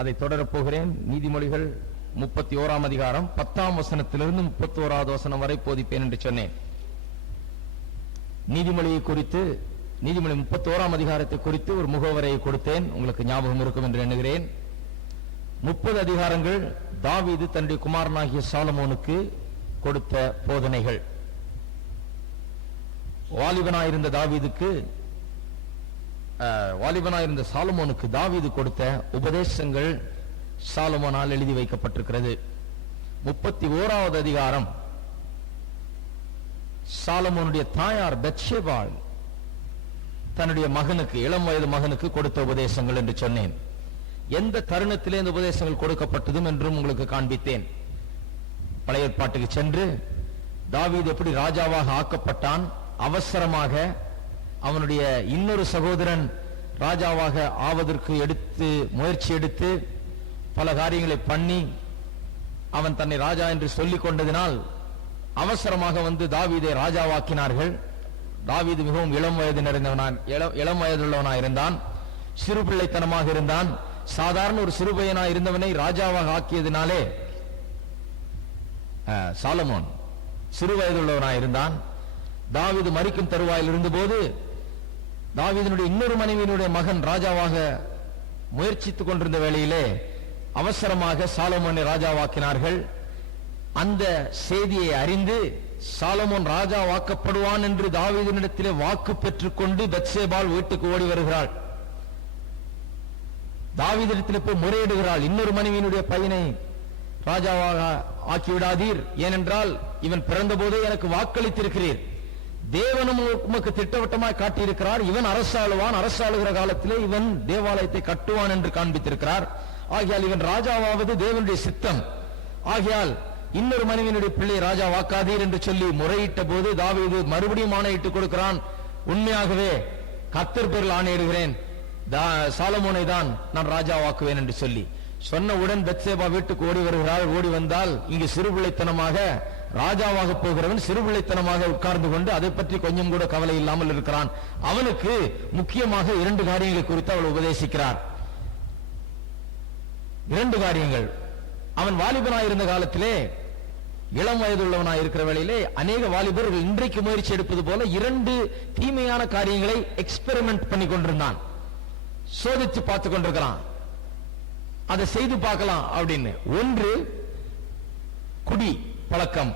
அதை தொடரப் போகிறேன். நீதிமொழிகள் 31 அதிகாரம் 10 வசனத்திலிருந்து 31வது வசனம் வரை போதிப்பேன் என்று சொன்னேன். நீதிமொழியை குறித்து, நீதிமொழி 31 அதிகாரத்தை குறித்து ஒரு முகவரையை கொடுத்தேன். உங்களுக்கு ஞாபகம் இருக்கும் என்று எண்ணுகிறேன். 30 அதிகாரங்கள் தாவீது தன்னுடைய குமாரனாகிய சாலமோனுக்கு கொடுத்த போதனைகள். வாலிபனாயிருந்த சாலமோனுக்கு தாவீது கொடுத்த உபதேசங்கள் சாலமோனால் எழுதி வைக்கப்பட்டிருக்கிறது. 31வது அதிகாரம் சாலமோனுடைய தாயார் பெத்ஷெபாள் தன்னுடைய மகனுக்கு, இளம் வயது மகனுக்கு கொடுத்த உபதேசங்கள் என்று சொன்னேன். எந்த தருணத்திலே இந்த உபதேசங்கள் கொடுக்கப்பட்டதும் என்றும் உங்களுக்கு காண்பித்தேன். பழைய ஏற்பாட்டுக்கு சென்று தாவீது எப்படி ராஜாவாக ஆக்கப்பட்டான், அவசரமாக அவனுடைய இன்னொரு சகோதரன் ராஜாவாக ஆவதற்கு முயற்சி எடுத்து பல காரியங்களை பண்ணி அவன் தன்னை ராஜா என்று சொல்லிக் கொண்டதினால் அவசரமாக வந்து தாவீதை ராஜாவாக்கினார்கள். தாவீது மிகவும் இளம் வயதுள்ளவனாய் இருந்தான், சிறு பிள்ளைத்தனமாக இருந்தான். சாதாரண ஒரு சிறுபையனாய் இருந்தவனை ராஜாவாக ஆக்கியதினாலே சாலமோன் சிறு வயதுள்ளவனாய் இருந்தான். தாவீது மரிக்கும் தருவாயில் இருந்தபோது தாவீதினுடைய இன்னொரு மனைவியினுடைய மகன் ராஜாவாக முயற்சித்துக் கொண்டிருந்த வேளையிலே அவசரமாக சாலமோனை ராஜாவாக்கினார்கள். அந்த செய்தியை அறிந்து சாலமோன் ராஜாவாக்கப்படுவான் என்று தாவீதினிடத்திலே வாக்கு பெற்றுக் கொண்டு பெத்ஷெபாள் வீட்டுக்கு ஓடி வருகிறாள். தாவீதிடத்திலே போய் முறையிடுகிறாள், இன்னொரு மனைவியினுடைய பையனை ராஜாவாக ஆக்கிவிடாதீர், ஏனென்றால் இவன் பிறந்த போதே எனக்கு வாக்களித்திருக்கிறீர், தேவனும் உமக்கு திட்டவட்டமாய் காட்டியிருக்கிறார், இவன் அரசாளுவான், அரசாளுகிற காலத்திலே இவன் தேவாலயத்தை கட்டுவான் என்று காண்பித்திருக்கிறார். ஆகையால் இவன் ராஜாவாவது தேவனுடைய சித்தம், ஆகையால் இன்னொரு மனைவியினுடைய பிள்ளை ராஜாவாக்காதீர் என்று சொல்லி முறையிட்ட போது தாவீது மறுபடியும் ஆணையிட்டுக் கொடுக்கிறான், உண்மையாகவே கர்த்தர் பேரில் ஆணையிடுகிறேன், சாலமோனை தான் நான் ராஜாவாக்குவேன் என்று சொல்லி சொன்னவுடன் பெத்ஷெபா வீட்டுக்கு ஓடி வருகிறாள். ஓடி வந்தால் இங்கு சிறுபிள்ளைத்தனமாக ராஜாவாக போகிறவன் சிறுபிள்ளைத்தனமாக உட்கார்ந்து கொண்டு அதை பற்றி கொஞ்சம் கூட கவலை இல்லாமல் இருக்கிறான். அவனுக்கு முக்கியமாக 2 காரியங்களை குறித்து அவள் உபதேசிக்கிறார். 2 காரியங்கள். அவன் வாலிபனாய் இருந்த காலத்திலே, இளம் வயதுள்ளவனாய் இருக்கிற வேளையிலே அநேக வாலிபர்கள் இன்றைக்கு முயற்சி எடுப்பது போல 2 தீமையான காரியங்களை எக்ஸ்பெரிமெண்ட் பண்ணி கொண்டிருந்தான், சோதித்து பார்த்து கொண்டிருக்கிறான், அதை செய்து பார்க்கலாம் அப்படின்னு. ஒன்று குடி பழக்கம்.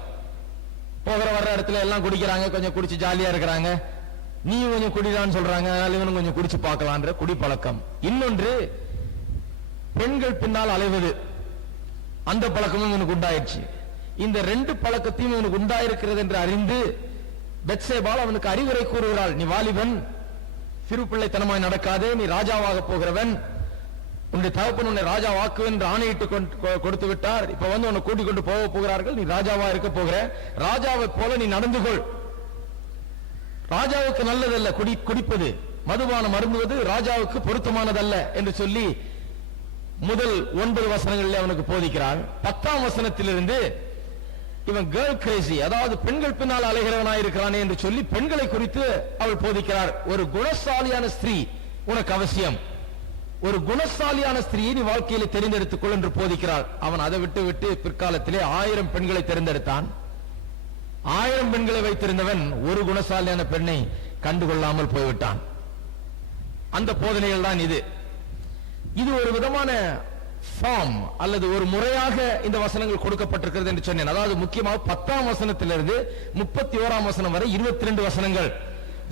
போகிற வர்ற இடத்துல எல்லாம் குடிக்கிறாங்க, கொஞ்சம் குடிச்சு ஜாலியா இருக்கிறாங்க, நீ கொஞ்சம் குடிதான்னு சொல்றாங்க, அதனால இவனும் கொஞ்சம் குடிச்சு பார்க்கலான்ற குடி பழக்கம். இன்னொன்று பெண்கள் பின்னால் அலைவது, அந்த பழக்கமும் இவனுக்கு உண்டாயிடுச்சு. இந்த 2 பழக்கத்தையும் இவனுக்கு உண்டாயிருக்கிறது என்று அறிந்து பெத்ஷெபாள் அவனுக்கு அறிவுரை கூறுகிறாள், நீ வாலிபன், சிறு பிள்ளைத்தனமாய் நடக்காதே, நீ ராஜாவாக போகிறவன், உன்னுடைய தகப்பன் உன்னை ராஜாவாக்குவேன் என்று ஆணையிட்டு கொடுத்து விட்டார், இப்ப வந்து உன்னை கூட்டிக் கொண்டு போகிறார்கள், நீ ராஜாவா இருக்க போகிற, ராஜாவை போல நீ நடந்து கொள். ராஜாவுக்கு நல்லதல்ல குடிப்பது, மதுபானம் அருந்துவது ராஜாவுக்கு பொருத்தமானதல்ல என்று சொல்லி முதல் 9 வசனங்களில் அவனுக்கு போதிக்கிறார். 10ஆம் வசனத்திலிருந்து இவன் கேர்ள் கிரேசி, அதாவது பெண்கள் பின்னால் அலைகிறவனாய் இருக்கிறானே என்று சொல்லி பெண்களை குறித்து அவள் போதிக்கிறார். ஒரு குணசாலியான ஸ்திரீ உனக்கு அவசியம், ஒரு குணசாலியான ஸ்திரீயை நீ வாழ்க்கையில தெரிந்தெடுத்துக் கொள் என்று போதிக்கிறாள். அவன் அதை விட்டு பிற்காலத்திலே 1000 பெண்களை தெரிந்தெடுத்தான். 1000 பெண்களை வைத்திருந்தவன் ஒரு குணசாலியான பெண்ணை கண்டுகொள்ளாமல் போய்விட்டான். அந்த போதனைகள் தான் இது. இது ஒரு விதமான ஃபார்ம் அல்லது ஒரு முறையாக இந்த வசனங்கள் கொடுக்கப்பட்டிருக்கிறது என்று சொன்னேன். அதாவது முக்கியமாக 10ஆம் வசனத்திலிருந்து 31ஆம் வசனம் வரை 22 வசனங்கள்.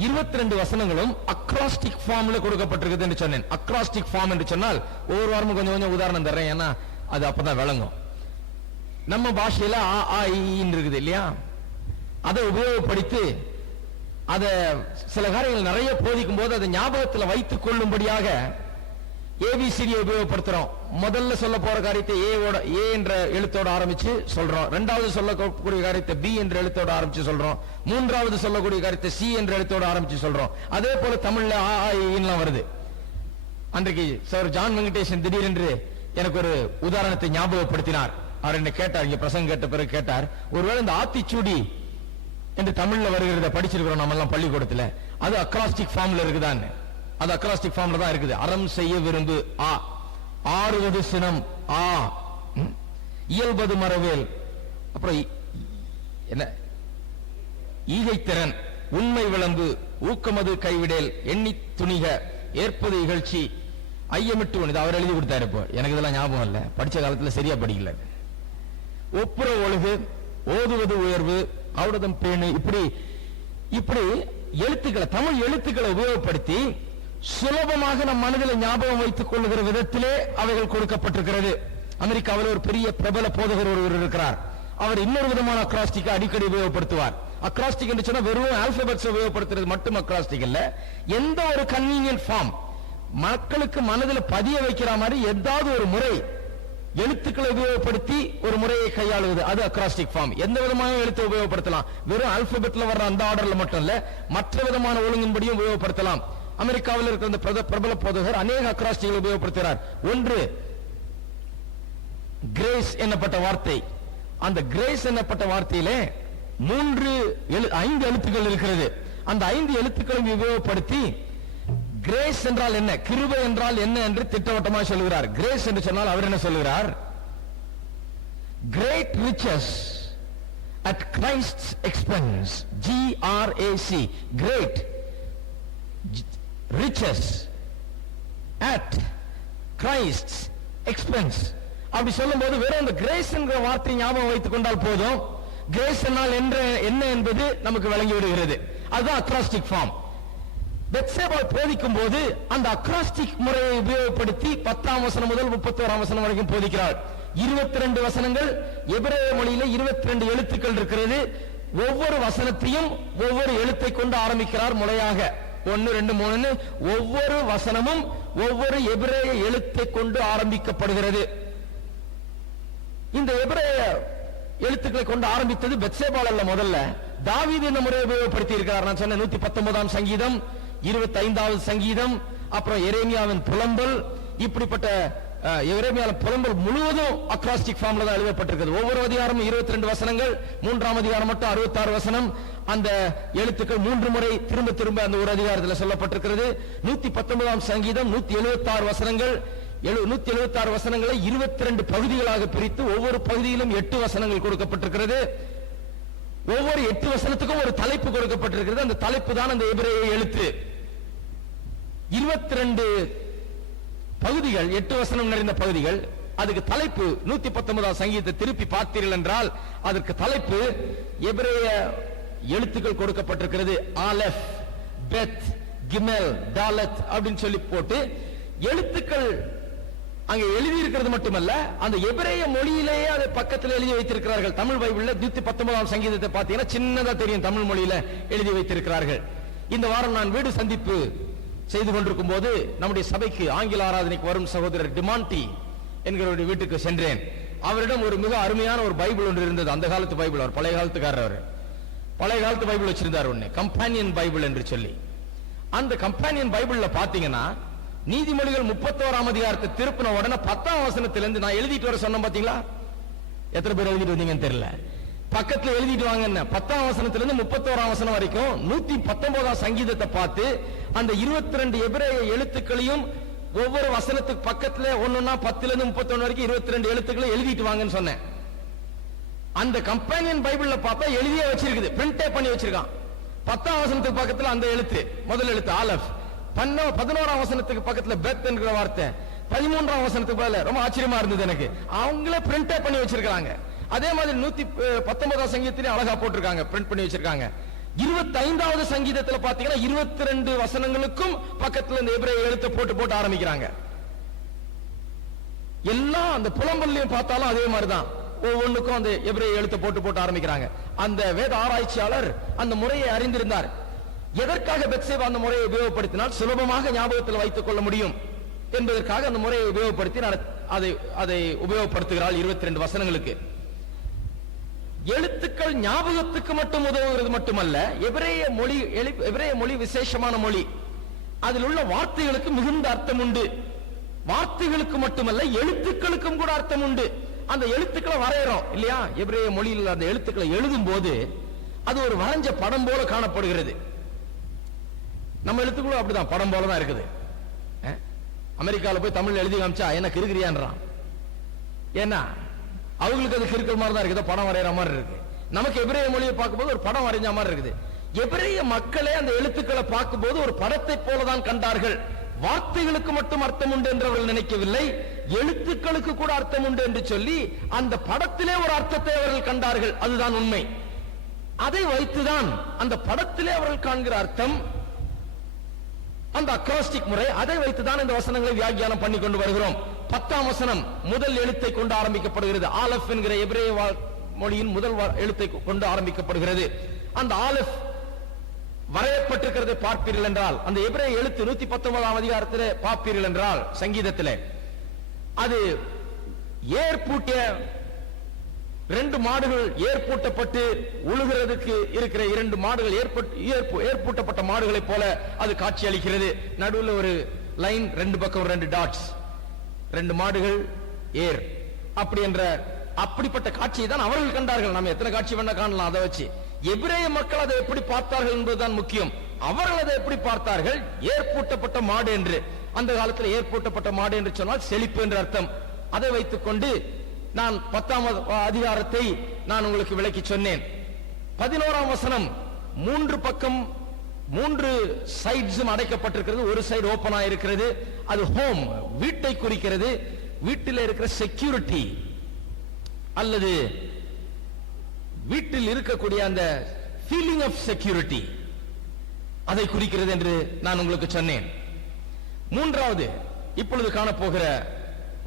22 வசனங்களும் அக்ராஸ்டிக் ஃபார்ம்ல கொடுக்கப்பட்டிருக்கிறது என்று சொன்னேன். அக்ராஸ்டிக் ஃபார்ம் என்று சொன்னால் ஒவ்வொரு வாரமும் கொஞ்சம் கொஞ்சம் உதாரணம் தர்றேன், ஏன்னா அது அப்பதான் விளங்கும். நம்ம பாஷையில ஆ ஆ ஈன்னு இருக்குது இல்லையா, அதை உபயோகப்படுத்தி அதை சில காரியங்கள் நிறைய போதிக்கும் போது அதை ஞாபகத்தில் வைத்துக் கொள்ளும்படியாக ஏபிசிடி உபயோகப்படுத்துறோம். முதல்ல சொல்ல போற காரியத்தை ஏ என்ற எழுத்தோட ஆரம்பிச்சு சொல்றோம், 2வது சொல்லக்கூடிய காரியத்தை பி என்ற எழுத்தோட ஆரம்பிச்சு சொல்றோம், 3வது சொல்லக்கூடிய காரியத்தை சி என்ற எழுத்தோட ஆரம்பிச்சு சொல்றோம். அதே போல தமிழ்ல ஆ ஆ ஈலாம் வருது. அன்றைக்கு சார் ஜான் வெங்கடேசன் திடீரென்று எனக்கு ஒரு உதாரணத்தை ஞாபகப்படுத்தினார். அவர் என்ன கேட்டார், இங்க பிரசங்க கேட்ட பிறகு கேட்டார், ஒருவேளை இந்த ஆத்திச்சூடி என்று தமிழ்ல வருகிறத படிச்சிருக்கிறோம் நம்ம எல்லாம் பள்ளிக்கூடத்துல, அது அக்ராஸ்டிக் ஃபார்ம்ல இருக்குதான்னு. அது அக்ராஸ்டிக் ஃபார்ம்ல தான் இருக்குது. அறம் செய்ய விரும்பு ஆ, ஆறுவது சினம் ஆ, இயல்பது மறவேல், அப்புறம் என்ன ஈகைத்திறன், உண்மை விளம்பு, ஊக்கமது கைவிடேல், எண்ணி துணிக, ஏற்பது இகழ்ச்சி, ஐயமிட்டு ஒன்று. அவர் எழுதி கொடுத்தாரு. இப்போ எனக்கு இதெல்லாம் ஞாபகம் இல்ல, படிச்ச காலத்துல சரியா படிக்கல. ஒப்புற ஒழுகு, ஓதுவது உயர்வு, அவுடதம் பேணு, இப்படி இப்படி எழுத்துக்களை, தமிழ் எழுத்துக்களை உபயோகப்படுத்தி சுலபமாக நம் மனதில் ஞாபகம் வைத்துக் கொள்ளுகிற விதத்திலே அவைகள் கொடுக்கப்பட்டிருக்கிறது. அமெரிக்காவில் ஒரு பெரிய பிரபல போதகர் ஒருவர் இருக்கிறார். அவர் இன்னொரு விதமான அக்ராஸ்டிக் அடிக்கடி உபயோகப்படுத்துவார். அக்ராஸ்டிக் என்று சொன்னா வெறும் ஆல்பபெட்ஸ் உபயோகப்படுத்துறது மட்டும் அக்ராஸ்டிக் இல்ல, எந்த ஒரு கன்வீனியன்ட் ஃபார்ம் மக்களுக்கு மனதில் பதிய வைக்கிற மாதிரி ஏதாவது ஒரு முறை எழுத்துக்களை உபயோகப்படுத்தி ஒரு முறையை கையாளுவது, அது அக்ராஸ்டிக் ஃபார்ம். எந்த விதமான எழுத்தை உபயோகப்படுத்தலாம், வெறும் ஆல்பபெட்ல வர்ற அந்த ஆர்டர்ல மட்டும் இல்ல, மற்ற விதமான ஒழுங்கின்படியும் உபயோகப்படுத்தலாம். அமெரிக்காவில் இருக்கிற அந்த பிரபல போதகர் அநேக அக்ராஸ்டிக்களை உபயோகப்படுத்துகிறார். ஒன்று கிரேஸ் என்னப்பட்ட வார்த்தை. அந்த கிரேஸ் என்னப்பட்ட வார்த்தையிலே 5 எழுத்துக்கள் இருக்கிறது. அந்த 5 எழுத்துக்களை உபயோகப்படுத்தி கிரேஸ் என்றால் என்ன, கிருபை என்றால் என்ன என்று திட்டவட்டமாக சொல்கிறார். கிரேஸ் என்று சொன்னால் அவர் என்ன சொல்கிறார்? Great riches at Christ's expense, GRAC, great riches at Christ's expense. அப்படி சொல்லும்போது வெறும் அந்த கிரேஸ் என்கிற வார்த்தை ஞாபகம் வைத்துக் கொண்டால் போதும். கிரேஸ் என்றால் என்ன என்பது நமக்கு விளங்கி விடுகிறது. அதுதான் அக்ராஸ்டிக் ஃபார்ம். பெத்சேபாள் போதிக்கும் போது அந்த அக்ராஸ்டிக் முறையை உபயோகப்படுத்தி 10ஆம் வசனம் முதல் 31ஆம் வசனம் வரைக்கும் போதிக்கிறார். 22 வசனங்கள், எபிரேய மொழியில 22 எழுத்துக்கள் இருக்கிறது. ஒவ்வொரு வசனத்தையும் ஒவ்வொரு எழுத்தை கொண்டு ஆரம்பிக்கிறார் முறையாக. 1 2 3 ஒவ்வொரு வசனமும் ஒவ்வொரு எபிரேய எழுத்தை கொண்டு ஆரம்பிக்கப்படுகிறது. இந்த எபிரேய எழுத்துக்களை கொண்டு ஆரம்பித்தது பெத்சேபாள் அல்ல, முதல்ல தாவீது இந்த முறையை உபயோகப்படுத்தி இருக்கிறார். நான் சொன்ன 119ஆம் சங்கீதம், 25வது சங்கீதம், அப்புறம் எரேமியாவின் புலம்பல், இப்படிப்பட்ட எரேமியாவின் புலம்பல் முழுவதும் அக்ராஸ்டிக் ஃபார்ம்ல தான் எழுதப்பட்டிருக்கிறது. ஒவ்வொரு அதிகாரமும் 22 வசனங்கள், 3ஆம் அதிகாரம் மட்டும் 66 வசனம். அந்த எழுத்துக்கள் 3 முறை திரும்ப திரும்ப அந்த ஒரு அதிகாரத்தில் சொல்லப்பட்டிருக்கிறது. 119ஆம் சங்கீதம் 176 வசனங்கள், 176 வசனங்களை 22 பகுதிகளாக பிரித்து ஒவ்வொரு பகுதியிலும் 8 வசனங்கள் கொடுக்கப்பட்டிருக்கிறது. ஒவ்வொரு 8 வசனத்துக்கும் ஒரு தலைப்பு கொடுக்கப்பட்டிருக்கிறது. அந்த தலைப்பு தான் அந்த எபிரேய எழுத்து. 22 பகுதிகள், 8 வசனம் நிறைந்த பகுதிகள். அதுக்கு தலைப்பு 119ஆம் சங்கீதத்தை திருப்பி பார்த்தீர்கள் என்றால் அதற்கு தலைப்பு எபிரேய எழுத்துக்கள் கொடுக்கப்பட்டிருக்கிறது. ஆலெஃப், பெத், கிமெல், டாலத் அப்படின்னு சொல்லி போட்டு எழுத்துக்கள் அங்கே எழுதி இருக்கிறது மட்டுமல்ல, அந்த எபிரேய மொழியிலேயே அதை பக்கத்தில் எழுதி வைத்திருக்கிறார்கள். தமிழ் பைபிள்ல 119ஆம் சங்கீதத்தை பார்த்தீங்கன்னா சின்னதா தெரியும், தமிழ் மொழியில எழுதி வைத்திருக்கிறார்கள். இந்த வாரம் நான் வீடு சந்திப்பு செய்து கொண்டிருக்கும் போது நம்முடைய சபைக்கு ஆங்கில ஆராதனைக்கு வரும் சகோதரர் டிமாண்டி என்கிறவருடைய வீட்டுக்கு சென்றேன். அவரிடம் ஒரு மிக அருமையான ஒரு பைபிள் ஒன்று இருந்தது. அந்த காலத்து பைபிள், அவர் பழைய காலத்துக்காரர். அவர் பழைய காலத்து பைபிள் வச்சிருந்தார் ஒண்ணு, கம்பானியன் பைபிள் என்று சொல்லி. அந்த கம்பானியன் பைபிள்ல பாத்தீங்கன்னா நீதிமொழிகள் 31ஆம் அதிகாரத்தை திருப்பின உடனே 10ஆம் வசனத்திலிருந்து நான் எழுதிட்டு வர சொன்னேன். பாத்தீங்களா, எத்தனை பேர் எழுதிட்டு வந்தீங்கன்னு தெரியல. பக்கத்துல எழுதிட்டு வாங்க. 10ஆம் வசனத்திலிருந்து 31ஆம் வசனம் வரைக்கும் 119ஆம் சங்கீதத்தை பார்த்து அந்த 22 எபிரேய எழுத்துக்களையும் ஒவ்வொரு வசனத்துக்கு பக்கத்துல ஒன்னொன்னா 10லிருந்து 31 வரைக்கும் 22 எழுத்துக்களை எழுதிட்டு வாங்கன்னு சொன்னேன். அந்த கம்பானியன் பைபிள்ல பார்த்தா எழுதியே வச்சிருக்குது, பிரிண்டே பண்ணி வச்சிருக்கான். 10ஆம் வசனத்துக்கு பக்கத்துல அந்த எழுத்து, முதல் எழுத்து ஆலஃப். 11ஆம் வசனத்துக்கு பக்கத்துல பெத் என்கிற வார்த்தை. 13ஆம் வசனத்துக்கு பதிலா ரொம்ப ஆச்சரியமா இருந்தது எனக்கு, அவங்களே பிரிண்டே பண்ணி வச்சிருக்காங்க. அதே மாதிரி 119ஆம் சங்கீதத்திலே அழகா போட்டிருக்காங்க, பிரிண்ட் பண்ணி வச்சிருக்காங்க. 25வது சங்கீதத்துல பாத்தீங்கன்னா 22 வசனங்களுக்கும் பக்கத்துல இந்த எபிரேய எழுத்தை போட்டு போட்டு ஆரம்பிக்கிறாங்க. எல்லாம் அந்த புலம்பல்லையும் பார்த்தாலும் அதே மாதிரிதான், ஒவ்வொன்றுக்கும் அந்த எபிரேய எழுத்தை போட்டு போட்டு ஆரம்பிக்கிறாங்க. அந்த வேத ஆராய்ச்சியாளர் அந்த முறையை அறிந்திருந்தார். எதற்காக பெத்சேபா அந்த முறையை உபயோகப்படுத்தினால் சுலபமாக ஞாபகத்தில் வைத்துக் கொள்ள முடியும் என்பதற்காக அந்த முறையை உபயோகப்படுத்தி அதை உபயோகப்படுத்துகிறாள் 22 வசனங்களுக்கு. எழுத்துக்கள் ஞாபகத்துக்கு மட்டும் உதவுகிறது மட்டுமல்ல, எபிரேய மொழி விசேஷமான மொழி. அதில் உள்ள வார்த்தைகளுக்கு மிகுந்த அர்த்தம் உண்டு. வார்த்தைகளுக்கு மட்டுமல்ல, எழுத்துக்களுக்கும் கூட அர்த்தம் உண்டு. அந்த எழுத்துக்களை வரையறோம் இல்லையா, எபிரேய மொழியில் அந்த எழுத்துக்களை எழுதும் போது அது ஒரு வரைஞ்ச படம் போல காணப்படுகிறது. நம்ம எழுத்துக்களும் அப்படிதான் படம் போல தான் இருக்குது. அமெரிக்கால போய் தமிழ் எழுதி காமிச்சா என்ன கிறுக்கிறியான்றான். ஏன்னா அவங்களுக்கு அது கிறுக்கிற மாதிரி தான் இருக்குது, படம் வரைகிற மாதிரி இருக்கு. நமக்கு எபிரேய மொழியை பார்க்கும்போது ஒரு படம் வரைஞ்ச மாதிரி இருக்குது. எபிரேய மக்களே அந்த எழுத்துக்களை பார்க்கும்போது ஒரு படத்தை போலதான் கண்டார்கள். வார்த்தைகளுக்கு மட்டும் அர்த்தம் உண்டு என்று அவர்கள் நினைக்கவில்லை, எழுத்துக்களுக்கு கூட அர்த்தம் உண்டு என்று சொல்லி அந்த படத்திலே ஒரு அர்த்தத்தை அவர்கள் கண்டார்கள். அதுதான் உண்மை. அதை வைத்துதான் அந்த படத்திலே அவர்கள் காண்கிற அர்த்தம், அந்த அக்ராஸ்டிக் முறை, அதை வைத்துதான் இந்த வசனங்களை வியாக்கியானம் பண்ணி கொண்டு வருகிறோம். 10ஆம் வசனம் முதல் எழுத்தை கொண்டு ஆரம்பிக்கப்படுகிறது. ஆலஃப் என்கிற எபிரேய மொழியின் முதல் எழுத்தை கொண்டு ஆரம்பிக்கப்படுகிறது. அந்த ஆலஃப் வரையப்பட்டிருக்கிறதை பார்ப்பீர்கள் என்றால், அந்த எபிரேய எழுத்து 119ஆம் அதிகாரத்திலே பார்ப்பீர்கள் என்றால், சங்கீதத்திலே அது ஏற்பூட்டிய 2 மாடுகள் ஏற்பூட்டப்பட்டு உழுகிறதுக்கு இருக்கிற 2 மாடுகள் ஏற்பூட்டப்பட்ட மாடுகளைப் போல அது காட்சி அளிக்கிறது. நடுவில் ஒரு லைன், 2 பக்கம் 2 டாட்ஸ், 2 மாடுகள் ஏர் அப்படி என்ற அப்படிப்பட்ட காட்சியை தான் அவர்கள் கண்டார்கள். நாம் எத்தனை காட்சி வேணா காணலாம் அதை வச்சு. எபிரேய மக்கள் அதை எப்படி பார்த்தார்கள் என்பதுதான் முக்கியம். அவர்கள் அதை எப்படி பார்த்தார்கள்? ஏற்பூட்டப்பட்ட மாடு என்று. அந்த காலத்தில் ஏற்பூட்டப்பட்ட மாடு என்று சொன்னால் செழிப்பு என்று அர்த்தம். அதை வைத்துக் கொண்டு நான் 10ஆம் அதிகாரத்தை நான் உங்களுக்கு விளக்கி சொன்னேன். 11ஆம் வசனம் 3 பக்கம் 3 சைட்ஸும் அடைக்கப்பட்டிருக்கிறது. ஒரு சைடு ஓபன் ஆயிருக்கிறது. அது ஹோம், வீட்டை குறிக்கிறது. வீட்டில் இருக்கிற செக்யூரிட்டி அல்லது வீட்டில் இருக்கக்கூடிய அந்த ஃபீலிங் ஆஃப் செக்யூரிட்டி அதை குறிக்கிறது என்று நான் உங்களுக்கு சொன்னேன். 3வது இப்பொழுது காணப்போகிற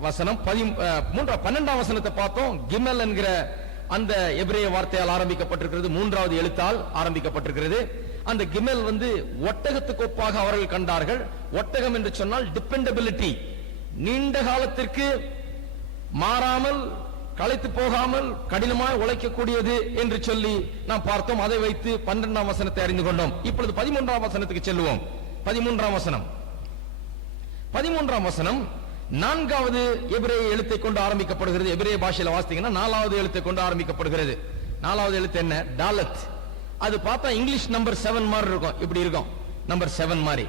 வசனம் 12ஆம் வசனத்தை பார்த்தோம். கிமல் என்கிற அந்த எபிரேய வார்த்தையால் ஆரம்பிக்கப்பட்டிருக்கிறது, 3வது எழுத்தால் ஆரம்பிக்கப்பட்டிருக்கிறது. அந்த கிமல் ஒட்டகத்துக்கு ஒப்பாக அவர்கள் கண்டார்கள். ஒட்டகம் என்று சொன்னால் டிபெண்டபிலிட்டி, நீண்ட காலத்திற்கு மாறாமல் களைத்து போகாமல் கடினமாய் உழைக்கக்கூடியது என்று சொல்லி நாம் பார்த்தோம். அதை வைத்து 12ஆம் வசனத்தை அறிந்து கொண்டோம். இப்பொழுது 13ஆம் வசனத்துக்கு செல்லுவோம். 13ஆம் வசனம் 4வது எபிரேய எழுத்தை கொண்டு ஆரம்பிக்கப்படுகிறது. எபிரேய பாஷையில வாசித்தீங்கன்னா 4வது எழுத்தை கொண்டு ஆரம்பிக்கப்படுகிறது. 4வது எழுத்து என்ன? டாலத். அது பார்த்தா இங்கிலீஷ் நம்பர் 7 மாதிரி இருக்கும். இப்படி இருக்கும், நம்பர் 7 மாதிரி.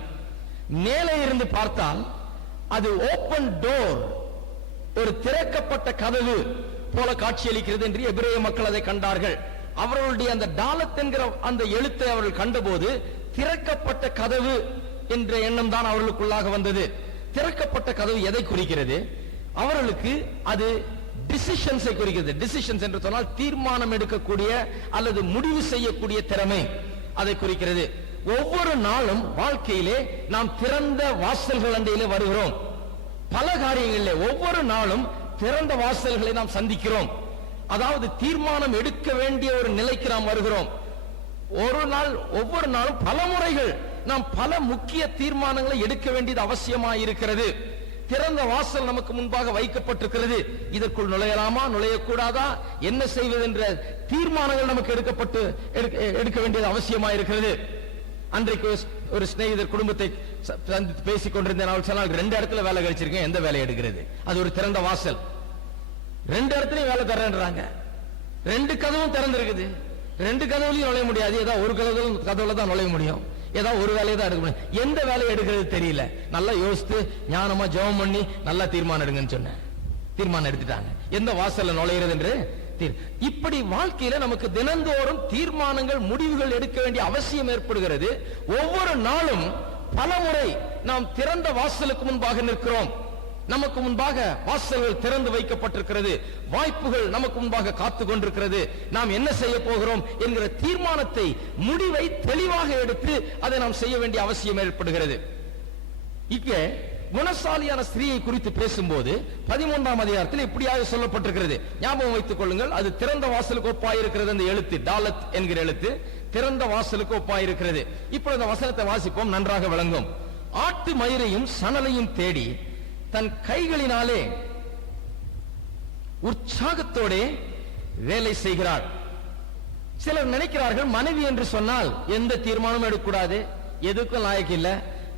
மேலே இருந்து பார்த்தால் அது ஓபன் டோர், ஒரு திறக்கப்பட்ட கதவு போல காட்சியளிக்கிறது என்று எபிரேய மக்கள் அதை கண்டார்கள். அவர்களுடைய அந்த டாலத் என்கிற அந்த எழுத்தை அவர்கள் கண்டபோது திறக்கப்பட்ட கதவு என்ற எண்ணம் தான் அவர்களுக்குள்ளாக வந்தது. திறக்கப்பட்ட கதவு எதை குறிக்கிறது? அவர்களுக்கு அது டிசிஷன்ஸை குறிக்கிறது. டிசிஷன்ஸ் என்று சொன்னால் தீர்மானம் எடுக்கக்கூடிய அல்லது முடிவு செய்யக்கூடிய திறமை, அதை குறிக்கிறது. ஒவ்வொரு நாளும் வாழ்க்கையிலே நாம் திறந்த வாசல்கள் அண்டையிலே வருகிறோம். பல காரியங்களிலே ஒவ்வொரு நாளும் திறந்த வாசல்களை நாம் சந்திக்கிறோம். அதாவது தீர்மானம் எடுக்க வேண்டிய ஒரு நிலைக்கு நாம் வருகிறோம். ஒவ்வொரு நாளும் பல முறைகள் நாம் பல முக்கிய தீர்மானங்களை எடுக்க வேண்டியது அவசியமாக இருக்கிறது. திறந்த வாசல் நமக்கு முன்பாக வைக்கப்பட்டிருக்கிறது. இதற்குள் நுழையலாமா, நுழையக்கூடாதா, என்ன செய்வது என்ற தீர்மானங்கள் நமக்கு எடுக்க வேண்டியது அவசியமாக இருக்கிறது. அன்றைக்கு ஒரு சிநேகிதர் குடும்பத்தை சந்தித்து பேசிக் கொண்டிருந்தேன். அவள் சொன்னால் 2 இடத்துல வேலை கிடைச்சிருக்கேன், எந்த வேலை எடுக்கிறது? அது ஒரு திறந்த வாசல். 2 இடத்துலயும் வேலை தரேன்றாங்க. 2 கதவும் திறந்திருக்குது. 2 கதவுலையும் நுழைய முடியாது. ஏதாவது ஒரு கதவுல தான் நுழைய முடியும். ஏதாவது ஒரு வேலையை தான் எடுக்க முடியும். எந்த வேலையை எடுக்கிறது தெரியல. நல்லா யோசித்து ஞானமா ஜெபம் பண்ணி நல்லா தீர்மானம் எடுங்கன்னு சொன்னேன். தீர்மானம் எடுத்துட்டாங்க. எந்த வாசல்ல நுழைகிறது என்று. இப்படி வாழ்க்கையில நமக்கு தினந்தோறும் தீர்மானங்கள், முடிவுகள் எடுக்க வேண்டிய அவசியம் ஏற்படுகிறது. ஒவ்வொரு நாளும் பல முறை நாம் திறந்த வாசலுக்கு முன்பாக நிற்கிறோம். நமக்கு முன்பாக வாசல்கள் திறந்து வைக்கப்பட்டிருக்கிறது. வாய்ப்புகள் நமக்கு முன்பாக காத்து கொண்டிருக்கிறது. நாம் என்ன செய்ய போகிறோம் என்கிற தீர்மானத்தை, முடிவை தெளிவாக எடுத்து அதை நாம் செய்ய வேண்டிய அவசியம் ஏற்படுகிறது. இங்கே குணசாலியான ஸ்திரீயை குறித்து பேசும்போது 13ஆம் அதிகாரத்தில் இப்படியாக சொல்லப்பட்டிருக்கிறது. ஞாபகம் வைத்துக் கொள்ளுங்கள், அது திறந்த வாசலுக்கு ஒப்பாயிருக்கிறது. அந்த எழுத்து டாலத் என்கிற எழுத்து திறந்த வாசலுக்கு ஒப்பாயிருக்கிறது. இப்பொழுது அந்த வசனத்தை வாசிப்போம், நன்றாக விளங்கும். ஆட்டு மயிரையும் சணலையும் தேடி தன் கைகளினாலே உற்சாகத்தோட வேலை செய்கிறார். சிலர் நினைக்கிறார்கள் மனைவி என்று சொன்னால் எந்த தீர்மானமும் எடுக்கக்கூடாது, எதுக்கும் லாயக்கு இல்ல,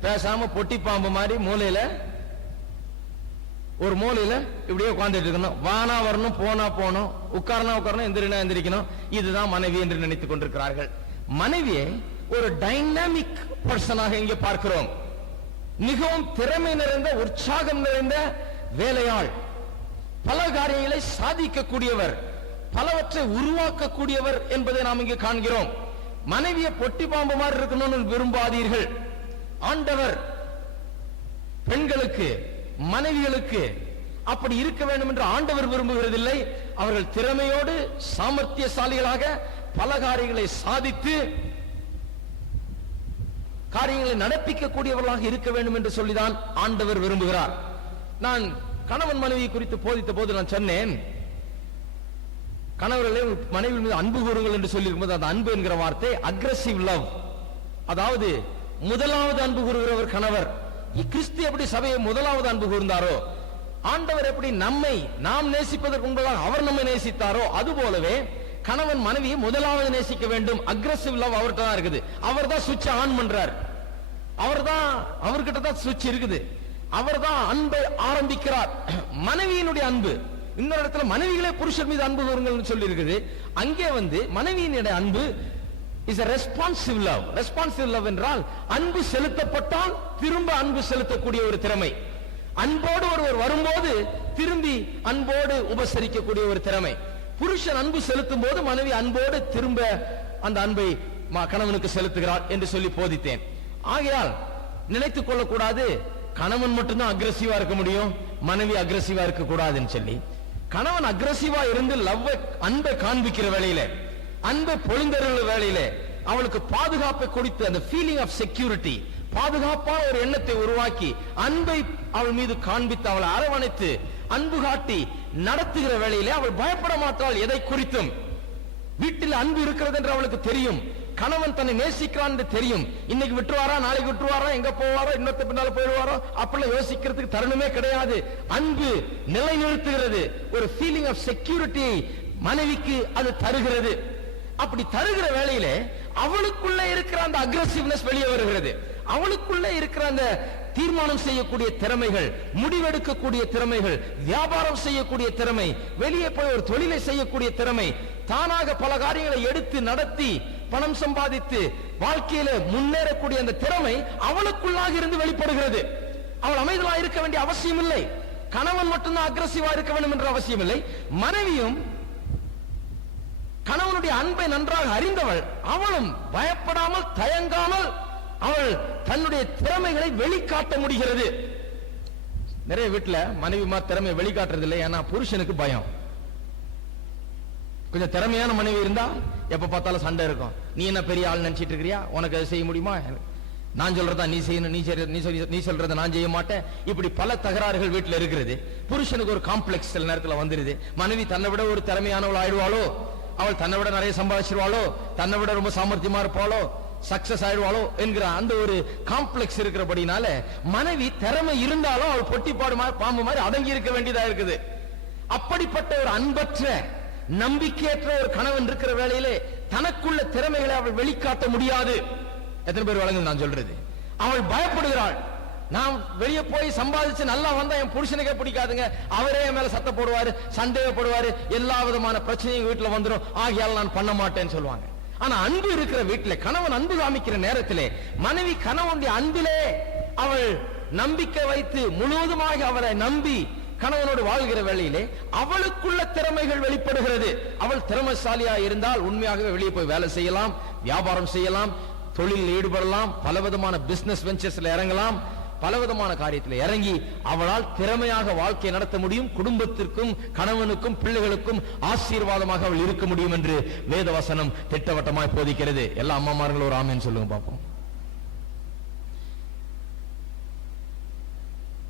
பேசாம பொட்டி பாம்பு மாதிரி ஒரு மூலையில இப்படியே உட்கார்ந்துட்டு இருக்கணும். வானா வரணும், போனா போனோம், உட்கார்னா உட்காரணும், எந்திரினா எந்திரிக்கணும். இதுதான் மனைவி என்று நினைத்துக் கொண்டிருக்கிறார்கள். மனைவியை ஒரு டைனாமிக் பர்சனாக இங்கே பார்க்கிறோம். மிகவும் திறமை நிறைந்த, உற்சாகம் நிறைந்த வேலையாள், பல காரியங்களை சாதிக்கக்கூடியவர், பலவற்றை உருவாக்கக்கூடியவர் என்பதை நாம் இங்கே காண்கிறோம். மனைவியை பொட்டி பாம்பு மாதிரி இருக்கணும்னு விரும்பாதீர்கள். ஆண்டவர் பெண்களுக்கு, மனைவிகளுக்கு அப்படி இருக்க வேண்டும் என்று ஆண்டவர் விரும்புகிறதில்லை. அவர்கள் திறமையோடு சாமர்த்தியசாலிகளாக பல காரியங்களை சாதித்து காரியங்களை நடப்பிக்கக்கூடியவர்களாக இருக்க வேண்டும் என்று சொல்லிதான் ஆண்டவர் விரும்புகிறார். நான் கணவன் மனைவி குறித்து போதித்த போது நான் சொன்னேன், கணவர்களே மனைவி மீது அன்பு கூறுங்கள் என்று சொல்லி இருக்கும்போது அந்த அன்பு என்கிற வார்த்தை அக்ரெசிவ் லவ், அதாவது முதலாவது அன்பு கூறுகிறவர் கணவர். கிறிஸ்து எப்படி சபையை முதலாவது அன்பு கூர்ந்தாரோ, ஆண்டவர் எப்படி நம்மை நாம் நேசிப்பதற்கு முன்பதாக அவர் நம்மை நேசித்தாரோ, அது போலவே கணவன் மனைவியை முதலாவது நேசிக்க வேண்டும். அக்ரெசிவ் லவ் அவர்கிட்ட தான் இருக்குது. அவர் தான் சுவிட்ச் ஆன் பண்றார், அவர்கிட்ட தான் சுவிட்ச் இருக்குது, அவர் தான் அன்பை ஆரம்பிக்கிறார். மனைவியினுடைய அன்பு, இன்னொரு இடத்துல மனைவிகளே புருஷர் மீது அன்பு கூறுங்கள் சொல்லி இருக்குது. அங்கே மனைவியினுடைய அன்பு is a responsive love. responsive love என்றால் அன்பு செலுத்தப்பட்டால் திரும்ப அன்பு செலுத்தக்கூடிய ஒரு திறமை. அன்போடு ஒருவர் வரும்போது திரும்பி அன்போடு உபசரிக்கக்கூடிய ஒரு திறமை. புருஷன் அன்பு செலுத்தும் போது மனைவி அன்போடு திரும்ப அந்த அன்பை கணவனுக்கு செலுத்துகிறார் என்று சொல்லி போதித்தேன். ஆகையால் நினைத்துக் கொள்ளக்கூடாது கணவன் மட்டும்தான் அக்ரெசிவா இருக்க முடியும், மனைவி அக்ரெசிவா இருக்க கூடாதுன்னு சொல்லி. கணவன் அக்ரெசிவா இருந்து அன்பை காண்பிக்கிற வேளையில, அன்பை பொழிந்தருகிற வேளையில அவளுக்கு பாதுகாப்பை கொடுத்து அந்த ஃபீலிங் ஆஃப் செக்யூரிட்டி, பாதுகாப்பான ஒரு எண்ணத்தை உருவாக்கி அன்பை அவள் மீது காண்பித்து அவளை அரவணைத்து அன்பு காட்டி நடத்துகிற வேளையிலே அவள் பயப்பட மாட்டாள். எதை குறித்தும் வீட்டில் அன்பு இருக்கிறது என்று அவளுக்கு தெரியும். கணவன் தன்னை நேசிக்கிறான் என்று தெரியும். இன்னைக்கு விட்டுருவாரா, நாளைக்கு விட்டுருவாரா, எங்க போவாரோ, இன்னொரு பின்னால போயிடுவாரோ அப்படிலாம் யோசிக்கிறதுக்கு தருணமே கிடையாது. அன்பு நிலைநிறுத்துகிறது. ஒரு ஃபீலிங் ஆஃப் செக்யூரிட்டி மனைவிக்கு அது தருகிறது. அப்படி தருகிற வேளையில அவளுக்குள்ள இருக்கிற அந்த அக்ரெசிவ்னஸ் வெளியே வருகிறது. அவளுக்குள்ள இருக்கிற அந்த தீர்மானம் செய்யக்கூடிய திறமைகள், முடிவெடுக்கக்கூடிய திறமைகள், வியாபாரம் செய்யக்கூடிய திறமை, வெளியே போய் ஒரு தொழிலை செய்யக்கூடிய திறமை, தானாக பல காரியங்களை எடுத்து நடத்தி பணம் சம்பாதித்து வாழ்க்கையில முன்னேறக்கூடிய அந்த திறமை அவளுக்குள்ளாக இருந்து வெளிப்படுகிறது. அவள் அமைதலா இருக்க வேண்டிய அவசியம் இல்லை. கணவன் மட்டும்தான் அக்ரெசிவா இருக்க வேண்டும் என்ற அவசியம் இல்லை. மனைவியும் கணவனுடைய அன்பை நன்றாக அறிந்தவள், அவளும் பயப்படாமல் தயங்காமல் அவள் தன்னுடைய திறமைகளை வெளிக்காட்ட முடிகிறது. நிறைய வீட்டுல மனைவி திறமையை வெளிக்காட்டுறது இல்லை. ஏன்னா புருஷனுக்கு பயம். கொஞ்சம் திறமையான மனைவி இருந்தா எப்ப பார்த்தாலும் சண்டை இருக்கும். நீ என்ன பெரிய ஆள் நினைச்சிட்டு இருக்கிறியா, உனக்கு அதை செய்ய முடியுமா, நான் சொல்றதா நீ செய்யணும், நீ சொல்றத நான் செய்ய மாட்டேன். இப்படி பல தகராறுகள் வீட்டுல இருக்கிறது. புருஷனுக்கு ஒரு காம்ப்ளெக்ஸ் சில நேரத்தில் வந்துருது. மனைவி தன்னை விட ஒரு திறமையானவள் ஆயிடுவாளோ, அவள் தன்னை விட நிறைய சம்பாதிச்சிருவாளோ, தன்னை விட ரொம்ப சாமர்த்தியமா இருப்பாளோ, சக்சஸ் ஆயிடுவாளோ என்கிற அந்த ஒரு காம்ப்ளெக்ஸ் இருக்கிறபடினால மனைவி திறமை இருந்தாலும் அவள் பொட்டிப்பாடு பாம்பு மாதிரி அடங்கி இருக்க வேண்டியதா இருக்குது. அப்படிப்பட்ட ஒரு அன்பற்ற நம்பிக்கையற்ற ஒரு கணவன் இருக்கிற வேளையிலே தனக்குள்ள திறமைகளை அவள் வெளிக்காட்ட முடியாது. எத்தனை பேர் வழங்குது நான் சொல்றது? அவள் பயப்படுகிறாள். நான் வெளியே போய் சம்பாதிச்சு நல்லா வந்தா என் புருஷனுக்கே பிடிக்காதுங்க, அவரே என் மேல சத்தம் போடுவாரு, சந்தேகப்படுவாரு, எல்லா விதமான பிரச்சனையும் வீட்டுல வந்துடும், ஆகியால் நான் பண்ண மாட்டேன்னு சொல்லுவாங்க. ஆனா அன்பு இருக்கிற வீட்டுல, கணவன் அன்பு காமிக்கிற நேரத்திலே மனைவி கணவனுடைய அன்பிலே அவள் நம்பிக்கை வைத்து முழுவதுமாக அவரை நம்பி கணவனோடு வாழ்கிற வேளையிலே அவளுக்குள்ள திறமைகள் வெளிப்படுகிறது. அவள் திறமைசாலியா இருந்தால் உண்மையாகவே வெளியே போய் வேலை செய்யலாம், வியாபாரம் செய்யலாம், தொழிலில் ஈடுபடலாம், பலவிதமான பிசினஸ் வெஞ்சர்ஸ்ல இறங்கலாம், பலவிதமான காரியத்தில் இறங்கி அவளால் திறமையாக வாழ்க்கை நடத்த முடியும். குடும்பத்திற்கும் கணவனுக்கும் பிள்ளைகளுக்கும் ஆசீர்வாதமாக அவள் இருக்க முடியும் என்று வேதவசனம் திட்டவட்டமாய் போதிக்கிறது. எல்லா அம்மாமார்களும் ஒரு ஆமென் சொல்லுங்க பாப்போம்.